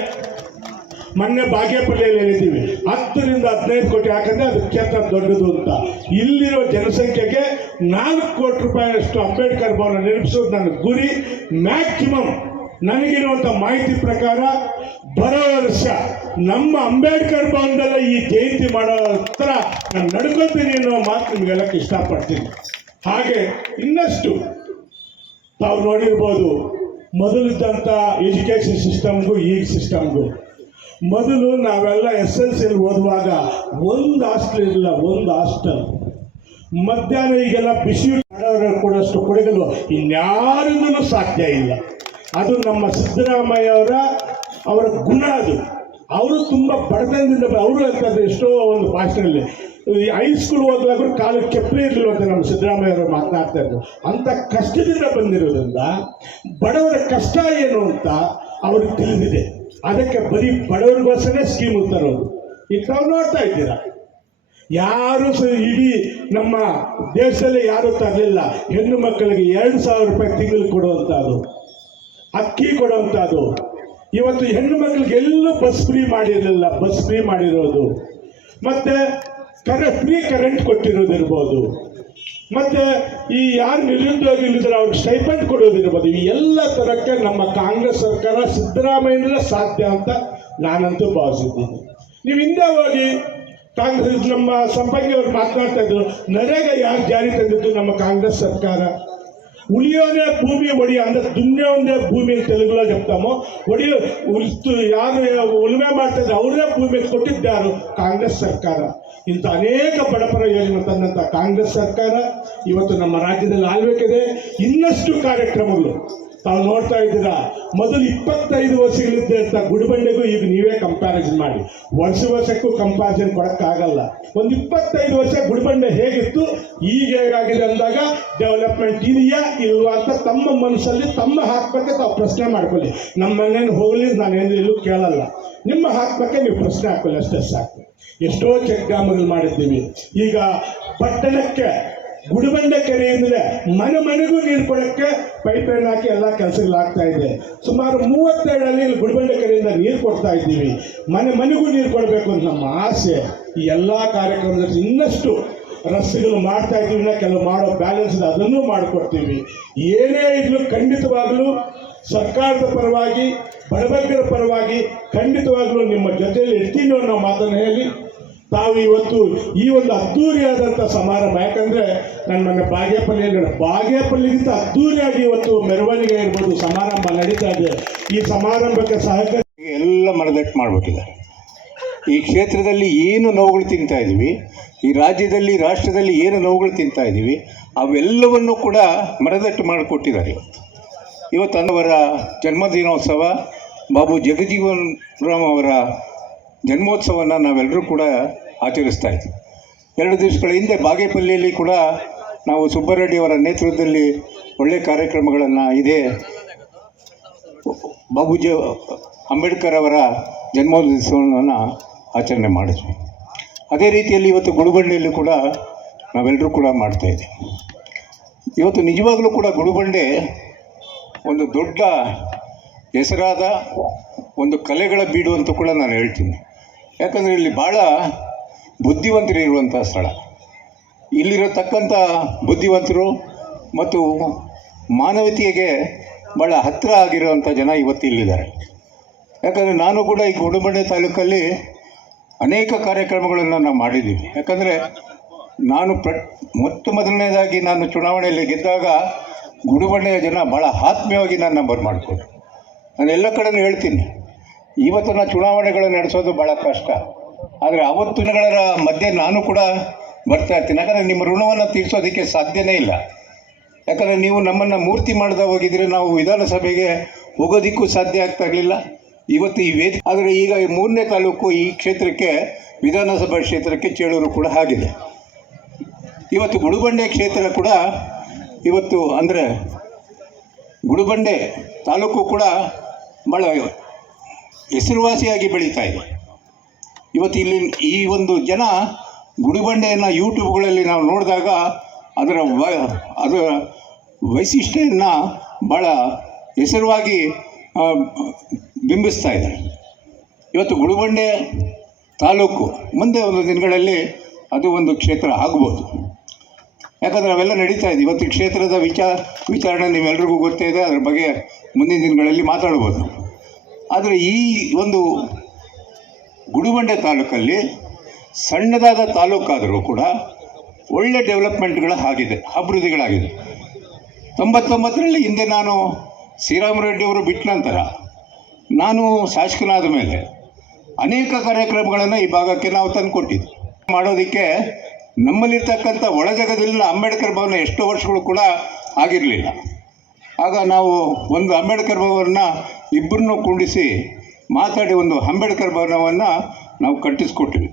ಮೊನ್ನೆ ಬಾಗೇಪಲ್ಲಿಯಲ್ಲಿ ಹೇಳಿದ್ದೀವಿ 10 ರಿಂದ 15 ಕೋಟಿ, ಯಾಕಂದರೆ ಅದು ಕ್ಷೇತ್ರ ದೊಡ್ಡದು ಅಂತ. ಇಲ್ಲಿರೋ ಜನಸಂಖ್ಯೆಗೆ 4 ಕೋಟಿ ರೂಪಾಯಿಯಷ್ಟು ಅಂಬೇಡ್ಕರ್ ಭವನ ನಿರ್ಮಿಸೋದು ನನ್ನ ಗುರಿ. ಮ್ಯಾಕ್ಸಿಮಮ್ ನನಗಿರುವಂಥ ಮಾಹಿತಿ ಪ್ರಕಾರ ಬರೋ ವರ್ಷ ನಮ್ಮ ಅಂಬೇಡ್ಕರ್ ಭವನದಲ್ಲೇ ಈ ಜಯಂತಿ ಮಾಡೋ ಥರ ನಾನು ನಡ್ಕೊತೀನಿ ಅನ್ನೋ ಮಾತು ನಿಮಗೆಲ್ಲಕ್ಕೆ ಇಷ್ಟಪಡ್ತೀನಿ. ಹಾಗೆ ಇನ್ನಷ್ಟು ತಾವು ನೋಡಿರ್ಬೋದು, ಮೊದಲಿದ್ದಂಥ ಎಜುಕೇಷನ್ ಸಿಸ್ಟಮ್ಗೂ ಈಗ ಸಿಸ್ಟಮ್ಗೂ, ಮೊದಲು ನಾವೆಲ್ಲ SLC ಓದುವಾಗ 1 ಹಾಸ್ಟೆಲ್ ಇರಲಿಲ್ಲ, 1 ಹಾಸ್ಟೆಲ್. ಮಧ್ಯಾಹ್ನ ಈಗೆಲ್ಲ ಬಿಸಿ ಮಾಡೋರು ಕೊಡೋಷ್ಟು ಕೊಡಗಲು ಇನ್ಯಾರಿಂದಲೂ ಸಾಧ್ಯ ಇಲ್ಲ. ಅದು ನಮ್ಮ ಸಿದ್ದರಾಮಯ್ಯ ಅವರ ಗುಣ. ಅದು ಅವರು ತುಂಬ ಬಡತನದಿಂದ ಅವರು ಅಂತಂದ್ರೆ ಎಷ್ಟೋ ಒಂದು ಭಾಷೆಯಲ್ಲಿ ಹೈಸ್ಕೂಲ್ ಓದುವಾಗ ಕಾಲಕ್ಕೆ ಚಪ್ಪಲಿ ಇರಲಿಲ್ಲ ಅಂತ ನಮ್ಮ ಸಿದ್ದರಾಮಯ್ಯ ಅವರು ಮಾತನಾಡ್ತಾ ಇದ್ರು. ಅಂಥ ಕಷ್ಟದಿಂದ ಬಂದಿರೋದ್ರಿಂದ ಬಡವರ ಕಷ್ಟ ಏನು ಅಂತ ಅವ್ರಿಗೆ ತಿಳಿದಿದೆ. ಅದಕ್ಕೆ ಬರೀ ಬಡವರಿಗೋಸ್ಕರ ಸ್ಕೀಮ್ ತರೋದು. ಈಗ ತಾವು ನೋಡ್ತಾ ಇದ್ದೀರಾ, ಯಾರು ಇಡೀ ನಮ್ಮ ದೇಶದಲ್ಲಿ ಯಾರೂ ತರಲಿಲ್ಲ. ಹೆಣ್ಣು ಮಕ್ಕಳಿಗೆ 2,000 ರೂಪಾಯಿ ತಿಂಗಳು ಕೊಡುವಂಥದ್ದು, ಅಕ್ಕಿ ಕೊಡುವಂಥದ್ದು. ಇವತ್ತು ಹೆಣ್ಣು ಮಕ್ಕಳಿಗೆ ಎಲ್ಲೂ ಬಸ್ ಫ್ರೀ ಮಾಡಿರಲಿಲ್ಲ, ಬಸ್ ಫ್ರೀ ಮಾಡಿರೋದು. ಮತ್ತು ಫ್ರೀ ಕರೆಂಟ್ ಕೊಟ್ಟಿರೋದಿರ್ಬೋದು. ಮತ್ತು ಈ ಯಾರು ನಿರುದ್ಯೋಗಿಗಳಿದ್ರೆ ಅವ್ರಿಗೆ ಸ್ಟೈಪೆಂಡ್ ಕೊಡೋದಿರ್ಬೋದು. ಈ ಎಲ್ಲ ಥರಕ್ಕೆ ನಮ್ಮ ಕಾಂಗ್ರೆಸ್ ಸರ್ಕಾರ ಸಿದ್ದರಾಮಯ್ಯನಲ್ಲೇ ಸಾಧ್ಯ ಅಂತ ನಾನಂತೂ ಭಾವಿಸಿದ್ದೀನಿ. ನೀವು ಹಿಂದೆ ಹೋಗಿ ಕಾಂಗ್ರೆಸ್ ನಮ್ಮ ಸಂಪಂಗಿ ಅವರು ಮಾತನಾಡ್ತಾ ಇದ್ರು, ನರೇಗಾ ಯಾರು ಜಾರಿ ತಂದಿದ್ದು? ನಮ್ಮ ಕಾಂಗ್ರೆಸ್ ಸರ್ಕಾರ. ಉಳಿಯೋನೇ ಭೂಮಿ ಒಡಿ ಅಂದ್ರೆ ದುನ್ಯಾ ಒಂದೇ ಭೂಮಿ ಅಂತ ತೆಲುಗುలో చెప్తాము. ಒಡಿಯೋ ಉಳಿತು ಯಾರು ಉಳುಮೆ ಮಾಡ್ತಾ ಇದ್ದಾರೆ ಅವರೇ ಭೂಮಿ ಕೊಟ್ಟಿದ್ದಾರು ಕಾಂಗ್ರೆಸ್ ಸರ್ಕಾರ. ಇಂಥ ಅನೇಕ ಬಡಪರ ಯೋಜನೆ ತಂದಂಥ ಕಾಂಗ್ರೆಸ್ ಸರ್ಕಾರ ಇವತ್ತು ನಮ್ಮ ರಾಜ್ಯದಲ್ಲಿ ಆಗಬೇಕಿದೆ. ಇನ್ನಷ್ಟು ಕಾರ್ಯಕ್ರಮಗಳು ತಾವು ನೋಡ್ತಾ ಇದ್ದೀರಾ. ಮೊದಲು 25 ವರ್ಷಗಳಿದ್ದಂಥ ಗುಡಿಬಂಡೆಗೂ ಈಗ ನೀವೇ ಕಂಪ್ಯಾರಿಸನ್ ಮಾಡಿ. ವರ್ಷಕ್ಕೂ ಕಂಪ್ಯಾರಿಸನ್ ಕೊಡೋಕ್ಕಾಗಲ್ಲ. ಒಂದು 25 ವರ್ಷ ಗುಡಿಬಂಡೆ ಹೇಗಿತ್ತು, ಈಗ ಹೇಗಾಗಿದೆ ಅಂದಾಗ ಡೆವಲಪ್ಮೆಂಟ್ ಇದೆಯಾ ಇಲ್ವಾ ಅಂತ ತಮ್ಮ ಮನಸ್ಸಲ್ಲಿ ತಮ್ಮ ಹಾಕ್ಬೇಕೆ ತಾವು ಪ್ರಶ್ನೆ ಮಾಡ್ಕೊಳ್ಳಿ. ನಮ್ಮ ಮನೇನು ಹೋಗಲಿ, ನಾನೇನು ಎಲ್ಲೂ ಕೇಳಲ್ಲ. ನಿಮ್ಮ ಹಾಕ್ಬೇಕೆ ನೀವು ಪ್ರಶ್ನೆ ಹಾಕೊಳ್ಳಿ, ಅಷ್ಟೇ ಸಾಕು. ಎಷ್ಟೋ ಚೆಕ್ ಡ್ಯಾಮ್ಗಳು ಮಾಡಿದ್ದೀವಿ. ಈಗ ಪಟ್ಟಣಕ್ಕೆ ಗುಡಿಬಂಡೆ ಕೆರೆಯಿಂದಲೇ ಮನೆಗೂ ನೀರು ಕೊಡೋಕ್ಕೆ ಪೈಪ್ಲೈನ್ ಹಾಕಿ ಎಲ್ಲ ಕೆಲಸಗಳಾಗ್ತಾ ಇದೆ. ಸುಮಾರು 32 ಅಡಿ ಇಲ್ಲಿ ಗುಡಿಬಂಡೆ ಕೆರೆಯಿಂದ ನೀರು ಕೊಡ್ತಾ ಇದ್ದೀವಿ. ಮನೆಗೂ ನೀರು ಕೊಡಬೇಕು ಅಂತ ನಮ್ಮ ಆಸೆ. ಈ ಎಲ್ಲ ಕಾರ್ಯಕ್ರಮದಲ್ಲಿ ಇನ್ನಷ್ಟು ರಸ್ತೆಗಳು ಮಾಡ್ತಾ ಇದ್ದೀವಿ. ಇನ್ನು ಕೆಲವು ಮಾಡೋ ಬ್ಯಾಲೆನ್ಸ್ ಅದನ್ನು ಮಾಡಿಕೊಡ್ತೀವಿ. ಏನೇ ಇದ್ರೂ ಖಂಡಿತವಾಗಲೂ ಸರ್ಕಾರದ ಪರವಾಗಿ, ಬಡಬಗ್ಗರ ಪರವಾಗಿ ಖಂಡಿತವಾಗ್ಲೂ ನಿಮ್ಮ ಜೊತೆಯಲ್ಲಿ ಇರ್ತೀನಿ ಅನ್ನೋ ಮಾತನ್ನು ಹೇಳಿ, ತಾವು ಇವತ್ತು ಈ ಒಂದು ಅದ್ದೂರಿಯಾದಂಥ ಸಮಾರಂಭ, ಯಾಕಂದರೆ ನನ್ನ ಮನೆ ಬಾಗೇಪಲ್ಲಿಗಿಂತ ಅದ್ದೂರಿಯಾಗಿ ಇವತ್ತು ಮೆರವಣಿಗೆ ಇರ್ಬೋದು, ಸಮಾರಂಭ ನಡೀತಾ ಇದೆ. ಈ ಸಮಾರಂಭಕ್ಕೆ ಸಹಕಾರ ಎಲ್ಲ ಮನದಟ್ಟು ಮಾಡಿಬಿಟ್ಟಿದ್ದಾರೆ. ಈ ಕ್ಷೇತ್ರದಲ್ಲಿ ಏನು ನೋವುಗಳು ತಿಂತಾ ಇದ್ದೀವಿ, ಈ ರಾಜ್ಯದಲ್ಲಿ ರಾಷ್ಟ್ರದಲ್ಲಿ ಏನು ನೋವುಗಳು ತಿಂತಾ ಇದ್ದೀವಿ, ಅವೆಲ್ಲವನ್ನು ಕೂಡ ಮನದಟ್ಟು ಮಾಡಿಕೊಟ್ಟಿದ್ದಾರೆ. ಇವತ್ತು ಅವರ ಜನ್ಮದಿನೋತ್ಸವ, ಬಾಬು ಜಗಜೀವನ್ ರಾಮ್ ಅವರ ಜನ್ಮೋತ್ಸವವನ್ನು ನಾವೆಲ್ಲರೂ ಕೂಡ ಆಚರಿಸ್ತಾ ಇದ್ದೀವಿ. 2 ದಿವಸಗಳ ಹಿಂದೆ ಬಾಗೇಪಲ್ಲಿಯಲ್ಲಿ ಕೂಡ ನಾವು ಸುಬ್ಬರೆಡ್ಡಿಯವರ ನೇತೃತ್ವದಲ್ಲಿ ಒಳ್ಳೆಯ ಕಾರ್ಯಕ್ರಮಗಳನ್ನು ಇದೇ ಅಂಬೇಡ್ಕರ್ ಅವರ ಜನ್ಮೋತ್ಸವವನ್ನು ಆಚರಣೆ ಮಾಡಿದ್ವಿ. ಅದೇ ರೀತಿಯಲ್ಲಿ ಇವತ್ತು ಗುಡಿಬಂಡೆಯಲ್ಲಿ ಕೂಡ ನಾವೆಲ್ಲರೂ ಕೂಡ ಮಾಡ್ತಾಯಿದ್ದೀವಿ. ಇವತ್ತು ನಿಜವಾಗಲೂ ಕೂಡ ಗುಡಿಬಂಡೆ ಒಂದು ದೊಡ್ಡ ಹೆಸರಾದ ಒಂದು ಕಲೆಗಳ ಬೀಡು ಅಂತ ಕೂಡ ನಾನು ಹೇಳ್ತೀನಿ. ಯಾಕಂದರೆ ಇಲ್ಲಿ ಭಾಳ ಬುದ್ಧಿವಂತರು ಇರುವಂಥ ಸ್ಥಳ. ಇಲ್ಲಿರತಕ್ಕಂಥ ಬುದ್ಧಿವಂತರು ಮತ್ತು ಮಾನವೀಯತೆಗೆ ಭಾಳ ಹತ್ತಿರ ಆಗಿರುವಂಥ ಜನ ಇವತ್ತು ಇಲ್ಲಿದ್ದಾರೆ. ಯಾಕಂದರೆ ನಾನು ಕೂಡ ಈ ಗುಡಿಬಂಡೆ ತಾಲೂಕಲ್ಲಿ ಅನೇಕ ಕಾರ್ಯಕ್ರಮಗಳನ್ನು ನಾವು ಮಾಡಿದ್ದೀವಿ. ಯಾಕಂದರೆ ನಾನು ಮೊದಲನೇದಾಗಿ ನಾನು ಚುನಾವಣೆಯಲ್ಲಿ ಗೆದ್ದಾಗ ಗುಡಿಬಂಡೆಯ ಜನ ಭಾಳ ಆತ್ಮೀಯವಾಗಿ ನನ್ನ ಬರಮಾಡಿಕೊಂಡ್ರು. ನಾನು ಎಲ್ಲ ಕಡೆನೂ ಹೇಳ್ತೀನಿ, ಇವತ್ತಿನ ಚುನಾವಣೆಗಳನ್ನು ನಡೆಸೋದು ಭಾಳ ಕಷ್ಟ. ಆದರೆ ಅವತ್ತು ದಿನಗಳ ಮಧ್ಯೆ ನಾನು ಕೂಡ ಬರ್ತಾ ಇರ್ತೀನಿ. ಯಾಕಂದರೆ ನಿಮ್ಮ ಋಣವನ್ನು ತೀರಿಸೋದಕ್ಕೆ ಸಾಧ್ಯನೇ ಇಲ್ಲ. ಯಾಕಂದರೆ ನೀವು ನಮ್ಮನ್ನು ಮೂರ್ತಿ ಮಾಡದೆ ಹೋಗಿದ್ರೆ ನಾವು ವಿಧಾನಸಭೆಗೆ ಹೋಗೋದಕ್ಕೂ ಸಾಧ್ಯ ಆಗ್ತಾ ಇರಲಿಲ್ಲ. ಇವತ್ತು ಈ ವೇದಿಕೆ ಆದರೆ ಈಗ 3ನೇ ತಾಲೂಕು ಈ ಕ್ಷೇತ್ರಕ್ಕೆ, ವಿಧಾನಸಭಾ ಕ್ಷೇತ್ರಕ್ಕೆ ಚೇಳೂರು ಕೂಡ ಆಗಿದೆ. ಇವತ್ತು ಗುಡಿಬಂಡೆ ಕ್ಷೇತ್ರ ಕೂಡ ಇವತ್ತು ಅಂದರೆ ಗುಡಿಬಂಡೆ ತಾಲೂಕು ಕೂಡ ಭಾಳ ಹೆಸರುವಾಸಿಯಾಗಿ ಬೆಳೀತಾ ಇದೆ. ಇವತ್ತು ಇಲ್ಲಿ ಈ ಒಂದು ಜನ ಗುಡಿಬಂಡೆಯನ್ನು ಯೂಟ್ಯೂಬ್ಗಳಲ್ಲಿ ನಾವು ನೋಡಿದಾಗ ಅದರ ವೈಶಿಷ್ಟ್ಯವನ್ನು ಭಾಳ ಹೆಸರುವಾಗಿ ಬಿಂಬಿಸ್ತಾ ಇದ್ದಾರೆ. ಇವತ್ತು ಗುಡಿಬಂಡೆ ತಾಲೂಕು ಮುಂದೆ ಒಂದು ದಿನಗಳಲ್ಲಿ ಅದು ಒಂದು ಕ್ಷೇತ್ರ ಆಗ್ಬೋದು. ಯಾಕಂದರೆ ಅವೆಲ್ಲ ನಡೀತಾ ಇದೆ. ಇವತ್ತು ಕ್ಷೇತ್ರದ ವಿಚಾರಣೆ ನಿಮ್ಮೆಲ್ರಿಗೂ ಗೊತ್ತೇ ಇದೆ. ಅದರ ಬಗ್ಗೆ ಮುಂದಿನ ದಿನಗಳಲ್ಲಿ ಮಾತಾಡ್ಬೋದು. ಆದರೆ ಈ ಒಂದು ಗುಡಿಬಂಡೆ ತಾಲೂಕಲ್ಲಿ ಸಣ್ಣದಾದ ತಾಲೂಕಾದರೂ ಕೂಡ ಒಳ್ಳೆ ಡೆವಲಪ್ಮೆಂಟ್ಗಳಾಗಿದೆ, ಅಭಿವೃದ್ಧಿಗಳಾಗಿದೆ. 99ರಲ್ಲಿ ಹಿಂದೆ ನಾನು ಶ್ರೀರಾಮರೆಡ್ಡಿಯವರು ಬಿಟ್ಟ ನಂತರ ನಾನು ಶಾಸಕನಾದ ಮೇಲೆ ಅನೇಕ ಕಾರ್ಯಕ್ರಮಗಳನ್ನು ಈ ಭಾಗಕ್ಕೆ ನಾವು ತಂದುಕೊಟ್ಟಿದ್ವಿ. ಮಾಡೋದಕ್ಕೆ ನಮ್ಮಲ್ಲಿರ್ತಕ್ಕಂಥ ಒಳಜಗದಲ್ಲಿನ ಅಂಬೇಡ್ಕರ್ ಭವನ ಎಷ್ಟೋ ವರ್ಷಗಳು ಕೂಡ ಆಗಿರಲಿಲ್ಲ. ಆಗ ನಾವು ಒಂದು ಅಂಬೇಡ್ಕರ್ ಭವನವನ್ನು ಇಬ್ಬರನ್ನೂ ಕೂಡಿಸಿ ಮಾತಾಡಿ ಒಂದು ಅಂಬೇಡ್ಕರ್ ಭವನವನ್ನು ನಾವು ಕಟ್ಟಿಸ್ಕೊಟ್ವಿ.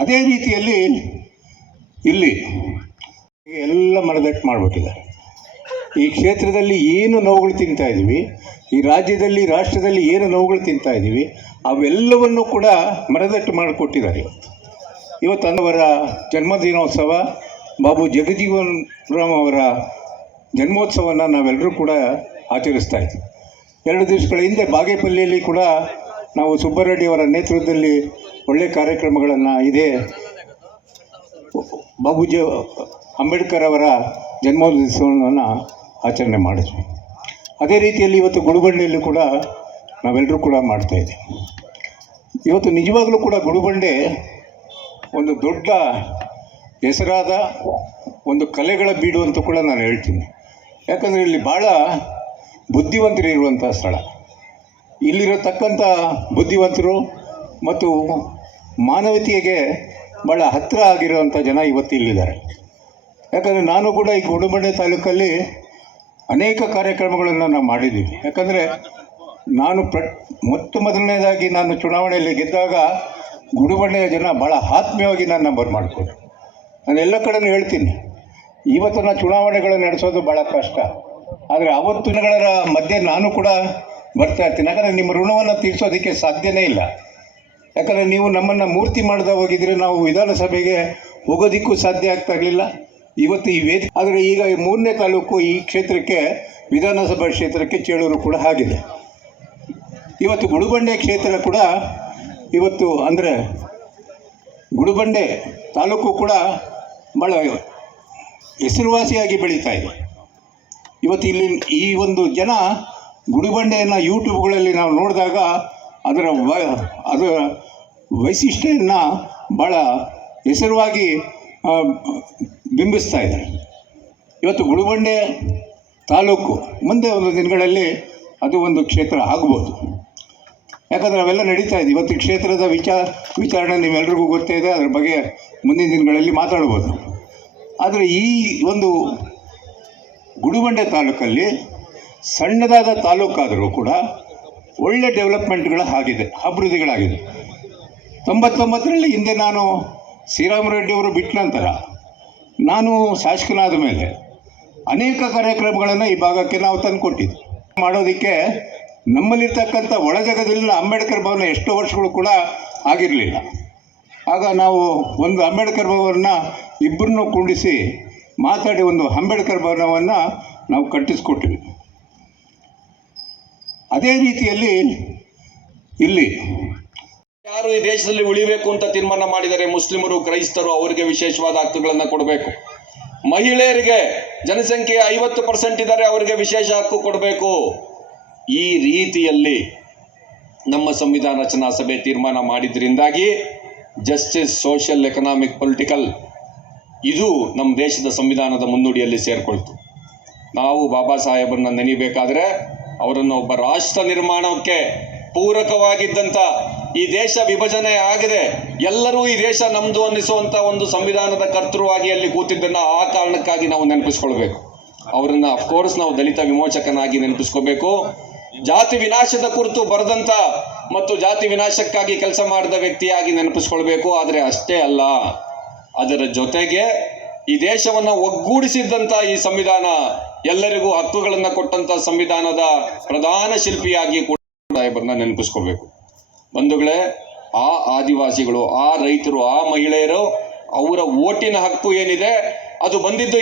ಅದೇ ರೀತಿಯಲ್ಲಿ ಇಲ್ಲಿ ಎಲ್ಲ ಮನದಟ್ಟು ಮಾಡಿಬಿಟ್ಟಿದ್ದಾರೆ. ಈ ಕ್ಷೇತ್ರದಲ್ಲಿ ಏನು ನೋವುಗಳು ತಿಂತಾ ಇದ್ದೀವಿ, ಈ ರಾಜ್ಯದಲ್ಲಿ ರಾಷ್ಟ್ರದಲ್ಲಿ ಏನು ನೋವುಗಳು ತಿಂತಾ ಇದ್ದೀವಿ, ಅವೆಲ್ಲವನ್ನು ಕೂಡ ಮನದಟ್ಟು ಮಾಡಿಕೊಟ್ಟಿದ್ದಾರೆ. ಇವತ್ತು ಅವರ ಜನ್ಮದಿನೋತ್ಸವ, ಬಾಬು ಜಗಜೀವನ್ ರಾಮ್ ಅವರ ಜನ್ಮೋತ್ಸವವನ್ನು ನಾವೆಲ್ಲರೂ ಕೂಡ ಆಚರಿಸ್ತಾ ಇದ್ದೀವಿ. 2 ದಿವಸಗಳ ಹಿಂದೆ ಬಾಗೇಪಲ್ಲಿಯಲ್ಲಿ ಕೂಡ ನಾವು ಸುಬ್ಬರೆಡ್ಡಿಯವರ ನೇತೃತ್ವದಲ್ಲಿ ಒಳ್ಳೆಯ ಕಾರ್ಯಕ್ರಮಗಳನ್ನು ಇದೇ ಅಂಬೇಡ್ಕರ್ ಅವರ ಜನ್ಮೋತ್ಸವವನ್ನು ಆಚರಣೆ ಮಾಡಿದ್ವಿ. ಅದೇ ರೀತಿಯಲ್ಲಿ ಇವತ್ತು ಗುಡಿಬಂಡೆಯಲ್ಲಿ ಕೂಡ ನಾವೆಲ್ಲರೂ ಕೂಡ ಮಾಡ್ತಾಯಿದ್ದೀವಿ. ಇವತ್ತು ನಿಜವಾಗಲೂ ಕೂಡ ಗುಡಿಬಂಡೆ ಒಂದು ದೊಡ್ಡ ಹೆಸರಾದ ಒಂದು ಕಲೆಗಳ ಬೀಡು ಅಂತ ಕೂಡ ನಾನು ಹೇಳ್ತೀನಿ. ಯಾಕಂದರೆ ಇಲ್ಲಿ ಭಾಳ ಬುದ್ಧಿವಂತರು ಇರುವಂಥ ಸ್ಥಳ. ಇಲ್ಲಿರತಕ್ಕಂಥ ಬುದ್ಧಿವಂತರು ಮತ್ತು ಮಾನವೀಯತೆಗೆ ಭಾಳ ಹತ್ತಿರ ಆಗಿರುವಂಥ ಜನ ಇವತ್ತು ಇಲ್ಲಿದ್ದಾರೆ. ಯಾಕಂದರೆ ನಾನು ಕೂಡ ಈ ಗುಡಿಬಂಡೆ ತಾಲೂಕಲ್ಲಿ ಅನೇಕ ಕಾರ್ಯಕ್ರಮಗಳನ್ನು ನಾವು ಮಾಡಿದ್ದೀವಿ. ಯಾಕಂದರೆ ನಾನು ಮೊದಲನೇದಾಗಿ ನಾನು ಚುನಾವಣೆಯಲ್ಲಿ ಗೆದ್ದಾಗ ಗುಡಿಬಂಡೆಯ ಜನ ಭಾಳ ಆತ್ಮೀಯವಾಗಿ ನಾನು ನಂಬರ್ ಮಾಡಿಕೊಂಡೆ. ನಾನು ಎಲ್ಲ ಕಡೆನೂ ಹೇಳ್ತೀನಿ, ಇವತ್ತಿನ ಚುನಾವಣೆಗಳನ್ನು ನಡೆಸೋದು ಭಾಳ ಕಷ್ಟ, ಆದರೆ ಆವತ್ತಿನಗಳ ಮಧ್ಯೆ ನಾನು ಕೂಡ ಬರ್ತಾ ಇರ್ತೀನಿ. ಯಾಕಂದರೆ ನಿಮ್ಮ ಋಣವನ್ನು ತೀರಿಸೋದಕ್ಕೆ ಸಾಧ್ಯನೇ ಇಲ್ಲ. ಯಾಕಂದರೆ ನೀವು ನಮ್ಮನ್ನು ಮೂರ್ತಿ ಮಾಡದೆ ಹೋಗಿದ್ರೆ ನಾವು ವಿಧಾನಸಭೆಗೆ ಹೋಗೋದಕ್ಕೂ ಸಾಧ್ಯ ಆಗ್ತಾ ಇರಲಿಲ್ಲ. ಇವತ್ತು ಈ ವೇದಿಕೆ ಆದರೆ ಈಗ ಈ 3ನೇ ತಾಲೂಕು ಈ ಕ್ಷೇತ್ರಕ್ಕೆ, ವಿಧಾನಸಭಾ ಕ್ಷೇತ್ರಕ್ಕೆ ಚೇಳೂರು ಕೂಡ ಆಗಿದೆ. ಇವತ್ತು ಗುಡಿಬಂಡೆ ಕ್ಷೇತ್ರ ಕೂಡ ಇವತ್ತು ಅಂದರೆ ಗುಡಿಬಂಡೆ ತಾಲೂಕು ಕೂಡ ಭಾಳ ಹೆಸರುವಾಸಿಯಾಗಿ ಬೆಳೀತಾ ಇದೆ. ಇವತ್ತು ಇಲ್ಲಿ ಈ ಒಂದು ಜನ ಗುಡಿಬಂಡೆಯನ್ನು ಯೂಟ್ಯೂಬ್ಗಳಲ್ಲಿ ನಾವು ನೋಡಿದಾಗ ಅದರ ವೈಶಿಷ್ಟ್ಯವನ್ನು ಭಾಳ ಹೆಸರುವಾಗಿ ಬಿಂಬಿಸ್ತಾ ಇದ್ದಾರೆ. ಇವತ್ತು ಗುಡಿಬಂಡೆ ತಾಲೂಕು ಮುಂದೆ ಒಂದು ದಿನಗಳಲ್ಲಿ ಅದು ಒಂದು ಕ್ಷೇತ್ರ ಆಗ್ಬೋದು. ಯಾಕಂದರೆ ಅವೆಲ್ಲ ನಡೀತಾ ಇದೆ. ಇವತ್ತು ಕ್ಷೇತ್ರದ ವಿಚಾರಣೆ ನಿಮ್ಮೆಲ್ರಿಗೂ ಗೊತ್ತೇ ಇದೆ, ಅದರ ಬಗ್ಗೆ ಮುಂದಿನ ದಿನಗಳಲ್ಲಿ ಮಾತಾಡ್ಬೋದು. ಆದರೆ ಈ ಒಂದು ಗುಡಿಬಂಡೆ ತಾಲೂಕಲ್ಲಿ ಸಣ್ಣದಾದ ತಾಲೂಕಾದರೂ ಕೂಡ ಒಳ್ಳೆ ಡೆವಲಪ್ಮೆಂಟ್ಗಳು ಆಗಿದೆ, ಅಭಿವೃದ್ಧಿಗಳಾಗಿದೆ. 99ರಲ್ಲಿ ಹಿಂದೆ ನಾನು ಶ್ರೀರಾಮರೆಡ್ಡಿಯವರು ಬಿಟ್ಟ ನಂತರ ನಾನು ಶಾಸಕನಾದ ಮೇಲೆ ಅನೇಕ ಕಾರ್ಯಕ್ರಮಗಳನ್ನು ಈ ಭಾಗಕ್ಕೆ ನಾವು ತಂದು ಕೊಟ್ಟಿದ್ವಿ. ಮಾಡೋದಕ್ಕೆ ನಮ್ಮಲ್ಲಿರ್ತಕ್ಕಂಥ ಒಳಜಗದಲ್ಲಿನ ಅಂಬೇಡ್ಕರ್ ಭವನ ಎಷ್ಟೋ ವರ್ಷಗಳು ಕೂಡ ಆಗಿರಲಿಲ್ಲ. ಆಗ ನಾವು ಒಂದು ಅಂಬೇಡ್ಕರ್ ಭವನವನ್ನು ಇಬ್ಬರನ್ನೂ ಕೂಡಿಸಿ ಮಾತಾಡಿ ಒಂದು ಅಂಬೇಡ್ಕರ್ ಭವನವನ್ನು ನಾವು ಕಟ್ಟಿಸ್ಕೊಟ್ಟಿವಿ. ಅದೇ ರೀತಿಯಲ್ಲಿ ಇಲ್ಲಿ ಯಾರು ಈ ದೇಶದಲ್ಲಿ ಉಳಿಬೇಕು ಅಂತ ತೀರ್ಮಾನ ಮಾಡಿದರೆ ಮುಸ್ಲಿಮರು, ಕ್ರೈಸ್ತರು, ಅವರಿಗೆ ವಿಶೇಷವಾದ ಹಕ್ಕುಗಳನ್ನು ಕೊಡಬೇಕು. ಮಹಿಳೆಯರಿಗೆ ಜನಸಂಖ್ಯೆ 50% ಇದ್ದಾರೆ, ಅವರಿಗೆ ವಿಶೇಷ ಹಕ್ಕು ಕೊಡಬೇಕು. ಈ ರೀತಿಯಲ್ಲಿ ನಮ್ಮ ಸಂವಿಧಾನ ರಚನಾ ಸಭೆ ತೀರ್ಮಾನ ಮಾಡಿದ್ರಿಂದಾಗಿ ಜಸ್ಟಿಸ್, ಸೋಷಿಯಲ್, ಎಕನಾಮಿಕ್, ಪೊಲಿಟಿಕಲ್ ಇದು ನಮ್ಮ ದೇಶದ ಸಂವಿಧಾನದ ಮುನ್ನುಡಿಯಲ್ಲಿ ಸೇರಿಕೊಳ್ತು. ನಾವು ಬಾಬಾ ಸಾಹೇಬರನ್ನ ನೆನೆಯಬೇಕಾದ್ರೆ ಅವರನ್ನು ಒಬ್ಬ ರಾಷ್ಟ್ರ ನಿರ್ಮಾಣಕ್ಕೆ ಪೂರಕವಾಗಿದ್ದಂಥ, ಈ ದೇಶ ವಿಭಜನೆ ಆಗದೆ ಎಲ್ಲರೂ ಈ ದೇಶ ನಮ್ಮದು ಅನ್ನಿಸುವಂಥ ಒಂದು ಸಂವಿಧಾನದ ಕರ್ತೃವಾಗಿ ಅಲ್ಲಿ ಕೂತಿದ್ದನ್ನು ಆ ಕಾರಣಕ್ಕಾಗಿ ನಾವು ನೆನಪಿಸ್ಕೊಳ್ಬೇಕು. ಅವರನ್ನು ಅಫ್ಕೋರ್ಸ್ ನಾವು ದಲಿತ ವಿಮೋಚಕನಾಗಿ ನೆನಪಿಸ್ಕೋಬೇಕು. ಜಾತಿ ವಿನಾಶದ ಕುರಿತು ಬರೆದಂಥ ಮತ್ತು ಜಾತಿ ವಿನಾಶಕ್ಕಾಗಿ ಕೆಲಸ ಮಾಡಿದ ವ್ಯಕ್ತಿಯಾಗಿ ನೆನಪಿಸ್ಕೊಳ್ಬೇಕು. ಆದರೆ ಅಷ್ಟೇ ಅಲ್ಲ, ಅದರ ಜೊತೆಗೆ ಈ ದೇಶವನ್ನು ಒಗ್ಗೂಡಿಸಿದ್ದಂಥ ಈ ಸಂವಿಧಾನ, ಎಲ್ಲರಿಗೂ ಹಕ್ಕುಗಳನ್ನು ಕೊಟ್ಟಂಥ ಸಂವಿಧಾನದ ಪ್ರಧಾನ ಶಿಲ್ಪಿಯಾಗಿ ಕೂಡ ಸಾಹೇಬರನ್ನ ನೆನಪಿಸ್ಕೋಬೇಕು. ಬಂಧುಗಳೇ, ಆ ಆದಿವಾಸಿಗಳು, ಆ ರೈತರು, ಆ ಮಹಿಳೆಯರು, ಅವರ ಓಟಿನ ಹಕ್ಕು ಏನಿದೆ ಅದು ಬಂದಿದ್ದು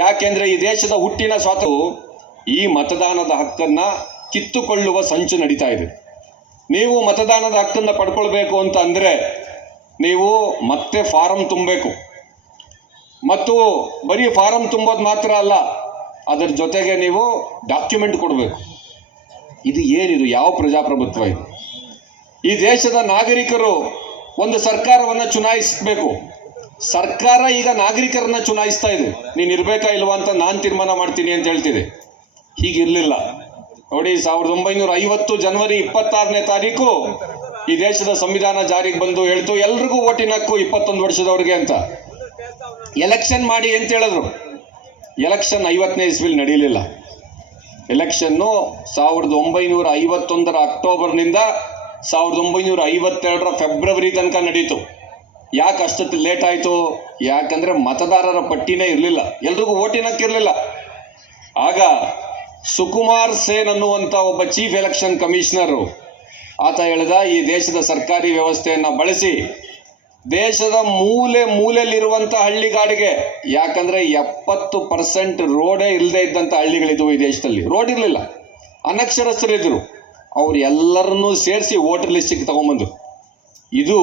ಯಾಕೆಂದ್ರೆ ಈ ದೇಶದ ಹುಟ್ಟಿನ ಸ್ವಾತಂತ್ರ್ಯ ಈ ಮತದಾನದ ಹಕ್ಕನ್ನ ಕಿತ್ತುಕೊಳ್ಳುವ ಸಂಚು ನಡೀತಾ ಇದೆ. ನೀವು ಮತದಾನದ ಹಕ್ಕನ್ನು ಪಡ್ಕೊಳ್ಬೇಕು ಅಂತ ಅಂದ್ರೆ ನೀವು ಮತ್ತೆ ಫಾರಂ ತುಂಬಬೇಕು. ಮತ್ತು ಬರೀ ಫಾರಂ ತುಂಬೋದು ಮಾತ್ರ ಅಲ್ಲ, ಅದರ ಜೊತೆಗೆ ನೀವು ಡಾಕ್ಯುಮೆಂಟ್ ಕೊಡಬೇಕು. ಇದು ಏನಿದು? ಯಾವ ಪ್ರಜಾಪ್ರಭುತ್ವ ಇದು? ಈ ದೇಶದ ನಾಗರಿಕರು ಒಂದು ಸರ್ಕಾರವನ್ನು ಚುನಾಯಿಸಬೇಕು. ಸರ್ಕಾರ ಈಗ ನಾಗರಿಕರನ್ನ ಚುನಾಯಿಸ್ತಾ ಇದೆ. ನೀನು ಇರ್ಬೇಕಾ ಇಲ್ವಾ ಅಂತ ನಾನು ತೀರ್ಮಾನ ಮಾಡ್ತೀನಿ ಅಂತ ಹೇಳ್ತಿದೆ. ಹೀಗಿರ್ಲಿಲ್ಲ ನೋಡಿ. 1950 ಜನವರಿ 26ನೇ ತಾರೀಕು ಈ ದೇಶದ ಸಂವಿಧಾನ ಜಾರಿಗೆ ಬಂದು ಹೇಳ್ತು ಎಲ್ರಿಗೂ ಓಟಿನ ಹಕ್ಕು 21 ವರ್ಷದವ್ರಿಗೆ ಅಂತ. ಎಲೆಕ್ಷನ್ ಮಾಡಿ ಅಂತ ಹೇಳಿದ್ರು. ಎಲೆಕ್ಷನ್ 50ನೇ ಇಸ್ವಿಲ್ ನಡೀಲಿಲ್ಲ. ಎಲೆಕ್ಷನ್ನು 1951 ಅಕ್ಟೋಬರ್ನಿಂದ 1952 ಫೆಬ್ರವರಿ ತನಕ ನಡೀತು. ಯಾಕೆ ಅಷ್ಟೊತ್ತು ಲೇಟ್ ಆಯಿತು? ಯಾಕಂದರೆ ಮತದಾರರ ಪಟ್ಟಿನೇ ಇರಲಿಲ್ಲ, ಎಲ್ರಿಗೂ ಓಟಿನ ಹಕ್ಕಿರಲಿಲ್ಲ. ಆಗ ಸುಕುಮಾರ್ ಸೇನ್ ಅನ್ನುವಂಥ ಒಬ್ಬ ಚೀಫ್ ಎಲೆಕ್ಷನ್ ಕಮಿಷನರು ಆತ ಹೇಳ್ದ, ಈ ದೇಶದ ಸರ್ಕಾರಿ ವ್ಯವಸ್ಥೆಯನ್ನು ಬಳಸಿ ದೇಶದ ಮೂಲೆಯಲ್ಲಿರುವಂಥ ಹಳ್ಳಿಗಾಡಿಗೆ, ಯಾಕಂದರೆ 70% ರೋಡೇ ಇಲ್ಲದೆ ಇದ್ದಂಥ ಹಳ್ಳಿಗಳಿದ್ವು ಈ ದೇಶದಲ್ಲಿ. ರೋಡ್ ಇರಲಿಲ್ಲ, ಅನಕ್ಷರಸ್ಥರಿದ್ದರು. ಅವ್ರು ಎಲ್ಲರನ್ನೂ ಸೇರಿಸಿ ವೋಟರ್ ಲಿಸ್ಟಿಗೆ ತಗೊಂಬಂದರು. ಇದು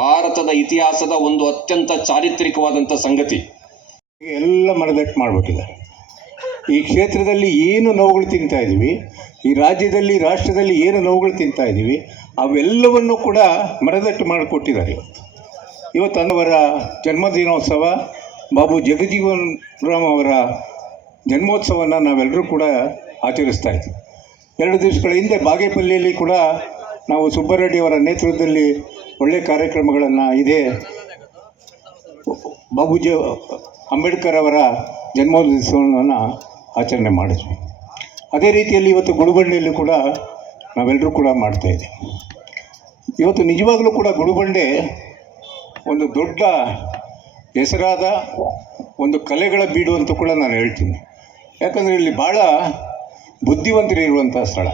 ಭಾರತದ ಇತಿಹಾಸದ ಒಂದು ಅತ್ಯಂತ ಚಾರಿತ್ರಿಕವಾದಂಥ ಸಂಗತಿ. ಎಲ್ಲ ಮನದಟ್ಟು ಮಾಡಿಬಿಟ್ಟಿದ್ದಾರೆ. ಈ ಕ್ಷೇತ್ರದಲ್ಲಿ ಏನು ನೋವುಗಳು ತಿಂತಾ ಇದ್ದೀವಿ, ಈ ರಾಜ್ಯದಲ್ಲಿ, ರಾಷ್ಟ್ರದಲ್ಲಿ ಏನು ನೋವುಗಳು ತಿಂತಾ ಇದ್ದೀವಿ, ಅವೆಲ್ಲವನ್ನು ಕೂಡ ಮನದಟ್ಟು ಮಾಡಿಕೊಟ್ಟಿದ್ದಾರೆ. ಇವತ್ತು ಅವರ ಜನ್ಮದಿನೋತ್ಸವ, ಬಾಬು ಜಗಜೀವನ್ ರಾಮ್ ಅವರ ಜನ್ಮೋತ್ಸವವನ್ನು ನಾವೆಲ್ಲರೂ ಕೂಡ ಆಚರಿಸ್ತಾ ಇದ್ದೀವಿ. 2 ದಿವಸಗಳ ಹಿಂದೆ ಬಾಗೇಪಲ್ಲಿಯಲ್ಲಿ ಕೂಡ ನಾವು ಸುಬ್ಬರೆಡ್ಡಿಯವರ ನೇತೃತ್ವದಲ್ಲಿ ಒಳ್ಳೆಯ ಕಾರ್ಯಕ್ರಮಗಳನ್ನು ಇದೇ ಬಾಬೂಜಿ ಅಂಬೇಡ್ಕರ್ ಅವರ ಜನ್ಮದಿವಸವನ್ನು ಆಚರಣೆ ಮಾಡಿದ್ವಿ. ಅದೇ ರೀತಿಯಲ್ಲಿ ಇವತ್ತು ಗುಡಿಬಂಡೆಯಲ್ಲಿ ಕೂಡ ನಾವೆಲ್ಲರೂ ಕೂಡ ಮಾಡ್ತಾಯಿದ್ದೀವಿ. ಇವತ್ತು ನಿಜವಾಗಲೂ ಕೂಡ ಗುಡಿಬಂಡೆ ಒಂದು ದೊಡ್ಡ ಹೆಸರಾದ ಒಂದು ಕಲೆಗಳ ಬೀಡು ಅಂತ ಕೂಡ ನಾನು ಹೇಳ್ತೀನಿ. ಯಾಕಂದರೆ ಇಲ್ಲಿ ಭಾಳ ಬುದ್ಧಿವಂತರು ಇರುವಂಥ ಸ್ಥಳ.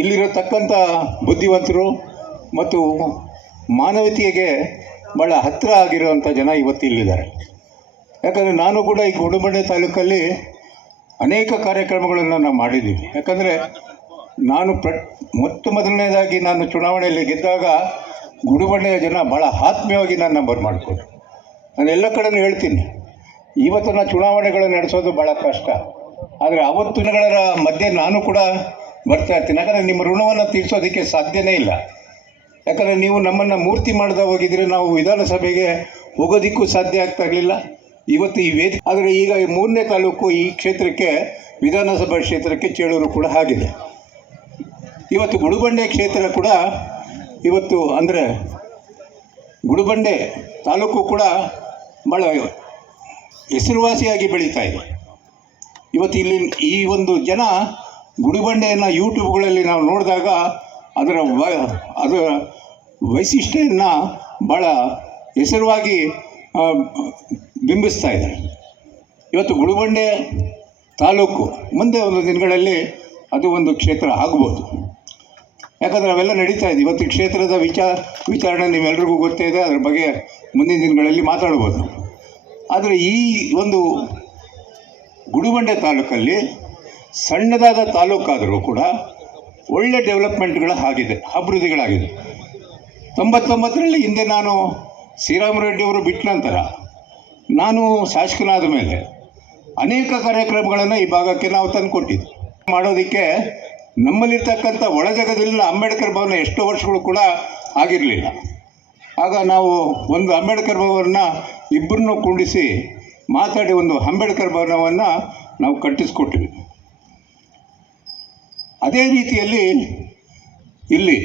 ಇಲ್ಲಿರತಕ್ಕಂಥ ಬುದ್ಧಿವಂತರು ಮತ್ತು ಮಾನವೀಯತೆಗೆ ಭಾಳ ಹತ್ತಿರ ಆಗಿರುವಂಥ ಜನ ಇವತ್ತು ಇಲ್ಲಿದ್ದಾರೆ. ಯಾಕಂದರೆ ನಾನು ಕೂಡ ಈ ಗುಡಿಬಂಡೆ ತಾಲೂಕಲ್ಲಿ ಅನೇಕ ಕಾರ್ಯಕ್ರಮಗಳನ್ನು ನಾವು ಮಾಡಿದ್ದೀವಿ. ಯಾಕಂದರೆ ನಾನು ಮೊದಲನೇದಾಗಿ ನಾನು ಚುನಾವಣೆಯಲ್ಲಿ ಗೆದ್ದಾಗ ಗುಡಿಬಂಡೆಯ ಜನ ಭಾಳ ಆತ್ಮೀಯವಾಗಿ ನನ್ನ ಬರಮಾಡಿಕೊಂಡ್ರು. ನಾನು ಎಲ್ಲ ಕಡೆಯೂ ಹೇಳ್ತೀನಿ, ಇವತ್ತಿನ ಚುನಾವಣೆಗಳು ನಡೆಸೋದು ಭಾಳ ಕಷ್ಟ. ಆದರೆ ಅವತ್ತು ದಿನಗಳ ಮಧ್ಯೆ ನಾನು ಕೂಡ ಬರ್ತಾ ಇರ್ತೀನಿ. ಯಾಕಂದರೆ ನಿಮ್ಮ ಋಣವನ್ನು ತೀರಿಸೋದಕ್ಕೆ ಸಾಧ್ಯವೇ ಇಲ್ಲ. ಯಾಕಂದರೆ ನೀವು ನಮ್ಮನ್ನು ಮೂರ್ತಿ ಮಾಡದೆ ಹೋಗಿದ್ರೆ ನಾವು ವಿಧಾನಸಭೆಗೆ ಹೋಗೋದಕ್ಕೂ ಸಾಧ್ಯ ಆಗ್ತಾ ಇರಲಿಲ್ಲ. ಇವತ್ತು ಈ ವೇದಿಕೆ ಆದರೆ ಈಗ 3ನೇ ತಾಲೂಕು ಈ ಕ್ಷೇತ್ರಕ್ಕೆ ವಿಧಾನಸಭಾ ಕ್ಷೇತ್ರಕ್ಕೆ ಚೇಳೂರು ಕೂಡ ಆಗಿದೆ. ಇವತ್ತು ಗುಡಿಬಂಡೆ ಕ್ಷೇತ್ರ ಕೂಡ ಇವತ್ತು ಅಂದರೆ ಗುಡಿಬಂಡೆ ತಾಲೂಕು ಕೂಡ ಭಾಳ ಹೆಸರುವಾಸಿಯಾಗಿ ಬೆಳೀತಾ ಇದೆ. ಇವತ್ತು ಇಲ್ಲಿ ಈ ಒಂದು ಜನ ಗುಡಿಬಂಡೆಯನ್ನು ಯೂಟ್ಯೂಬ್ಗಳಲ್ಲಿ ನಾವು ನೋಡಿದಾಗ ಅದರ ವೈಶಿಷ್ಟ್ಯವನ್ನು ಭಾಳ ಹೆಸರುವಾಗಿ ಬಿಂಬಿಸ್ತಾ ಇದ್ದಾರೆ. ಇವತ್ತು ಗುಡಿಬಂಡೆ ತಾಲೂಕು ಮುಂದೆ ಒಂದು ದಿನಗಳಲ್ಲಿ ಅದು ಒಂದು ಕ್ಷೇತ್ರ ಆಗ್ಬೋದು. ಯಾಕಂದರೆ ಅವೆಲ್ಲ ನಡೀತಾ ಇದೆ. ಇವತ್ತು ಕ್ಷೇತ್ರದ ವಿಚಾರಣೆ ನಿಮ್ಮೆಲ್ರಿಗೂ ಗೊತ್ತೇ ಇದೆ. ಅದರ ಬಗ್ಗೆ ಮುಂದಿನ ದಿನಗಳಲ್ಲಿ ಮಾತಾಡ್ಬೋದು. ಆದರೆ ಈ ಒಂದು ಗುಡಿಬಂಡೆ ತಾಲೂಕಲ್ಲಿ ಸಣ್ಣದಾದ ತಾಲೂಕಾದರೂ ಕೂಡ ಒಳ್ಳೆ ಡೆವಲಪ್ಮೆಂಟ್ಗಳು ಆಗಿದೆ, ಅಭಿವೃದ್ಧಿಗಳಾಗಿದೆ. 99ರಲ್ಲಿ ಹಿಂದೆ ನಾನು ಶ್ರೀರಾಮರೆಡ್ಡಿಯವರು ಬಿಟ್ಟ ನಂತರ ನಾನು ಶಾಸಕನಾದ ಮೇಲೆ ಅನೇಕ ಕಾರ್ಯಕ್ರಮಗಳನ್ನು ಈ ಭಾಗಕ್ಕೆ ನಾವು ತಂದು ಕೊಟ್ಟಿದ್ವಿ. ಮಾಡೋದಕ್ಕೆ ನಮ್ಮಲ್ಲಿರ್ತಕ್ಕಂಥ ಒಳಜಗದಲ್ಲಿನ ಅಂಬೇಡ್ಕರ್ ಭವನ ಎಷ್ಟೋ ವರ್ಷಗಳು ಕೂಡ ಆಗಿರಲಿಲ್ಲ. ಆಗ ನಾವು ಒಂದು ಅಂಬೇಡ್ಕರ್ ಭವನವನ್ನು ಇಬ್ಬರನ್ನೂ ಕೂಡಿಸಿ ಮಾತಾಡಿ ಒಂದು ಅಂಬೇಡ್ಕರ್ ಭವನವನ್ನು ನಾವು ಕಟ್ಟಿಸ್ಕೊಟ್ವಿ. ಅದೇ ರೀತಿಯಲ್ಲಿ ಇಲ್ಲಿ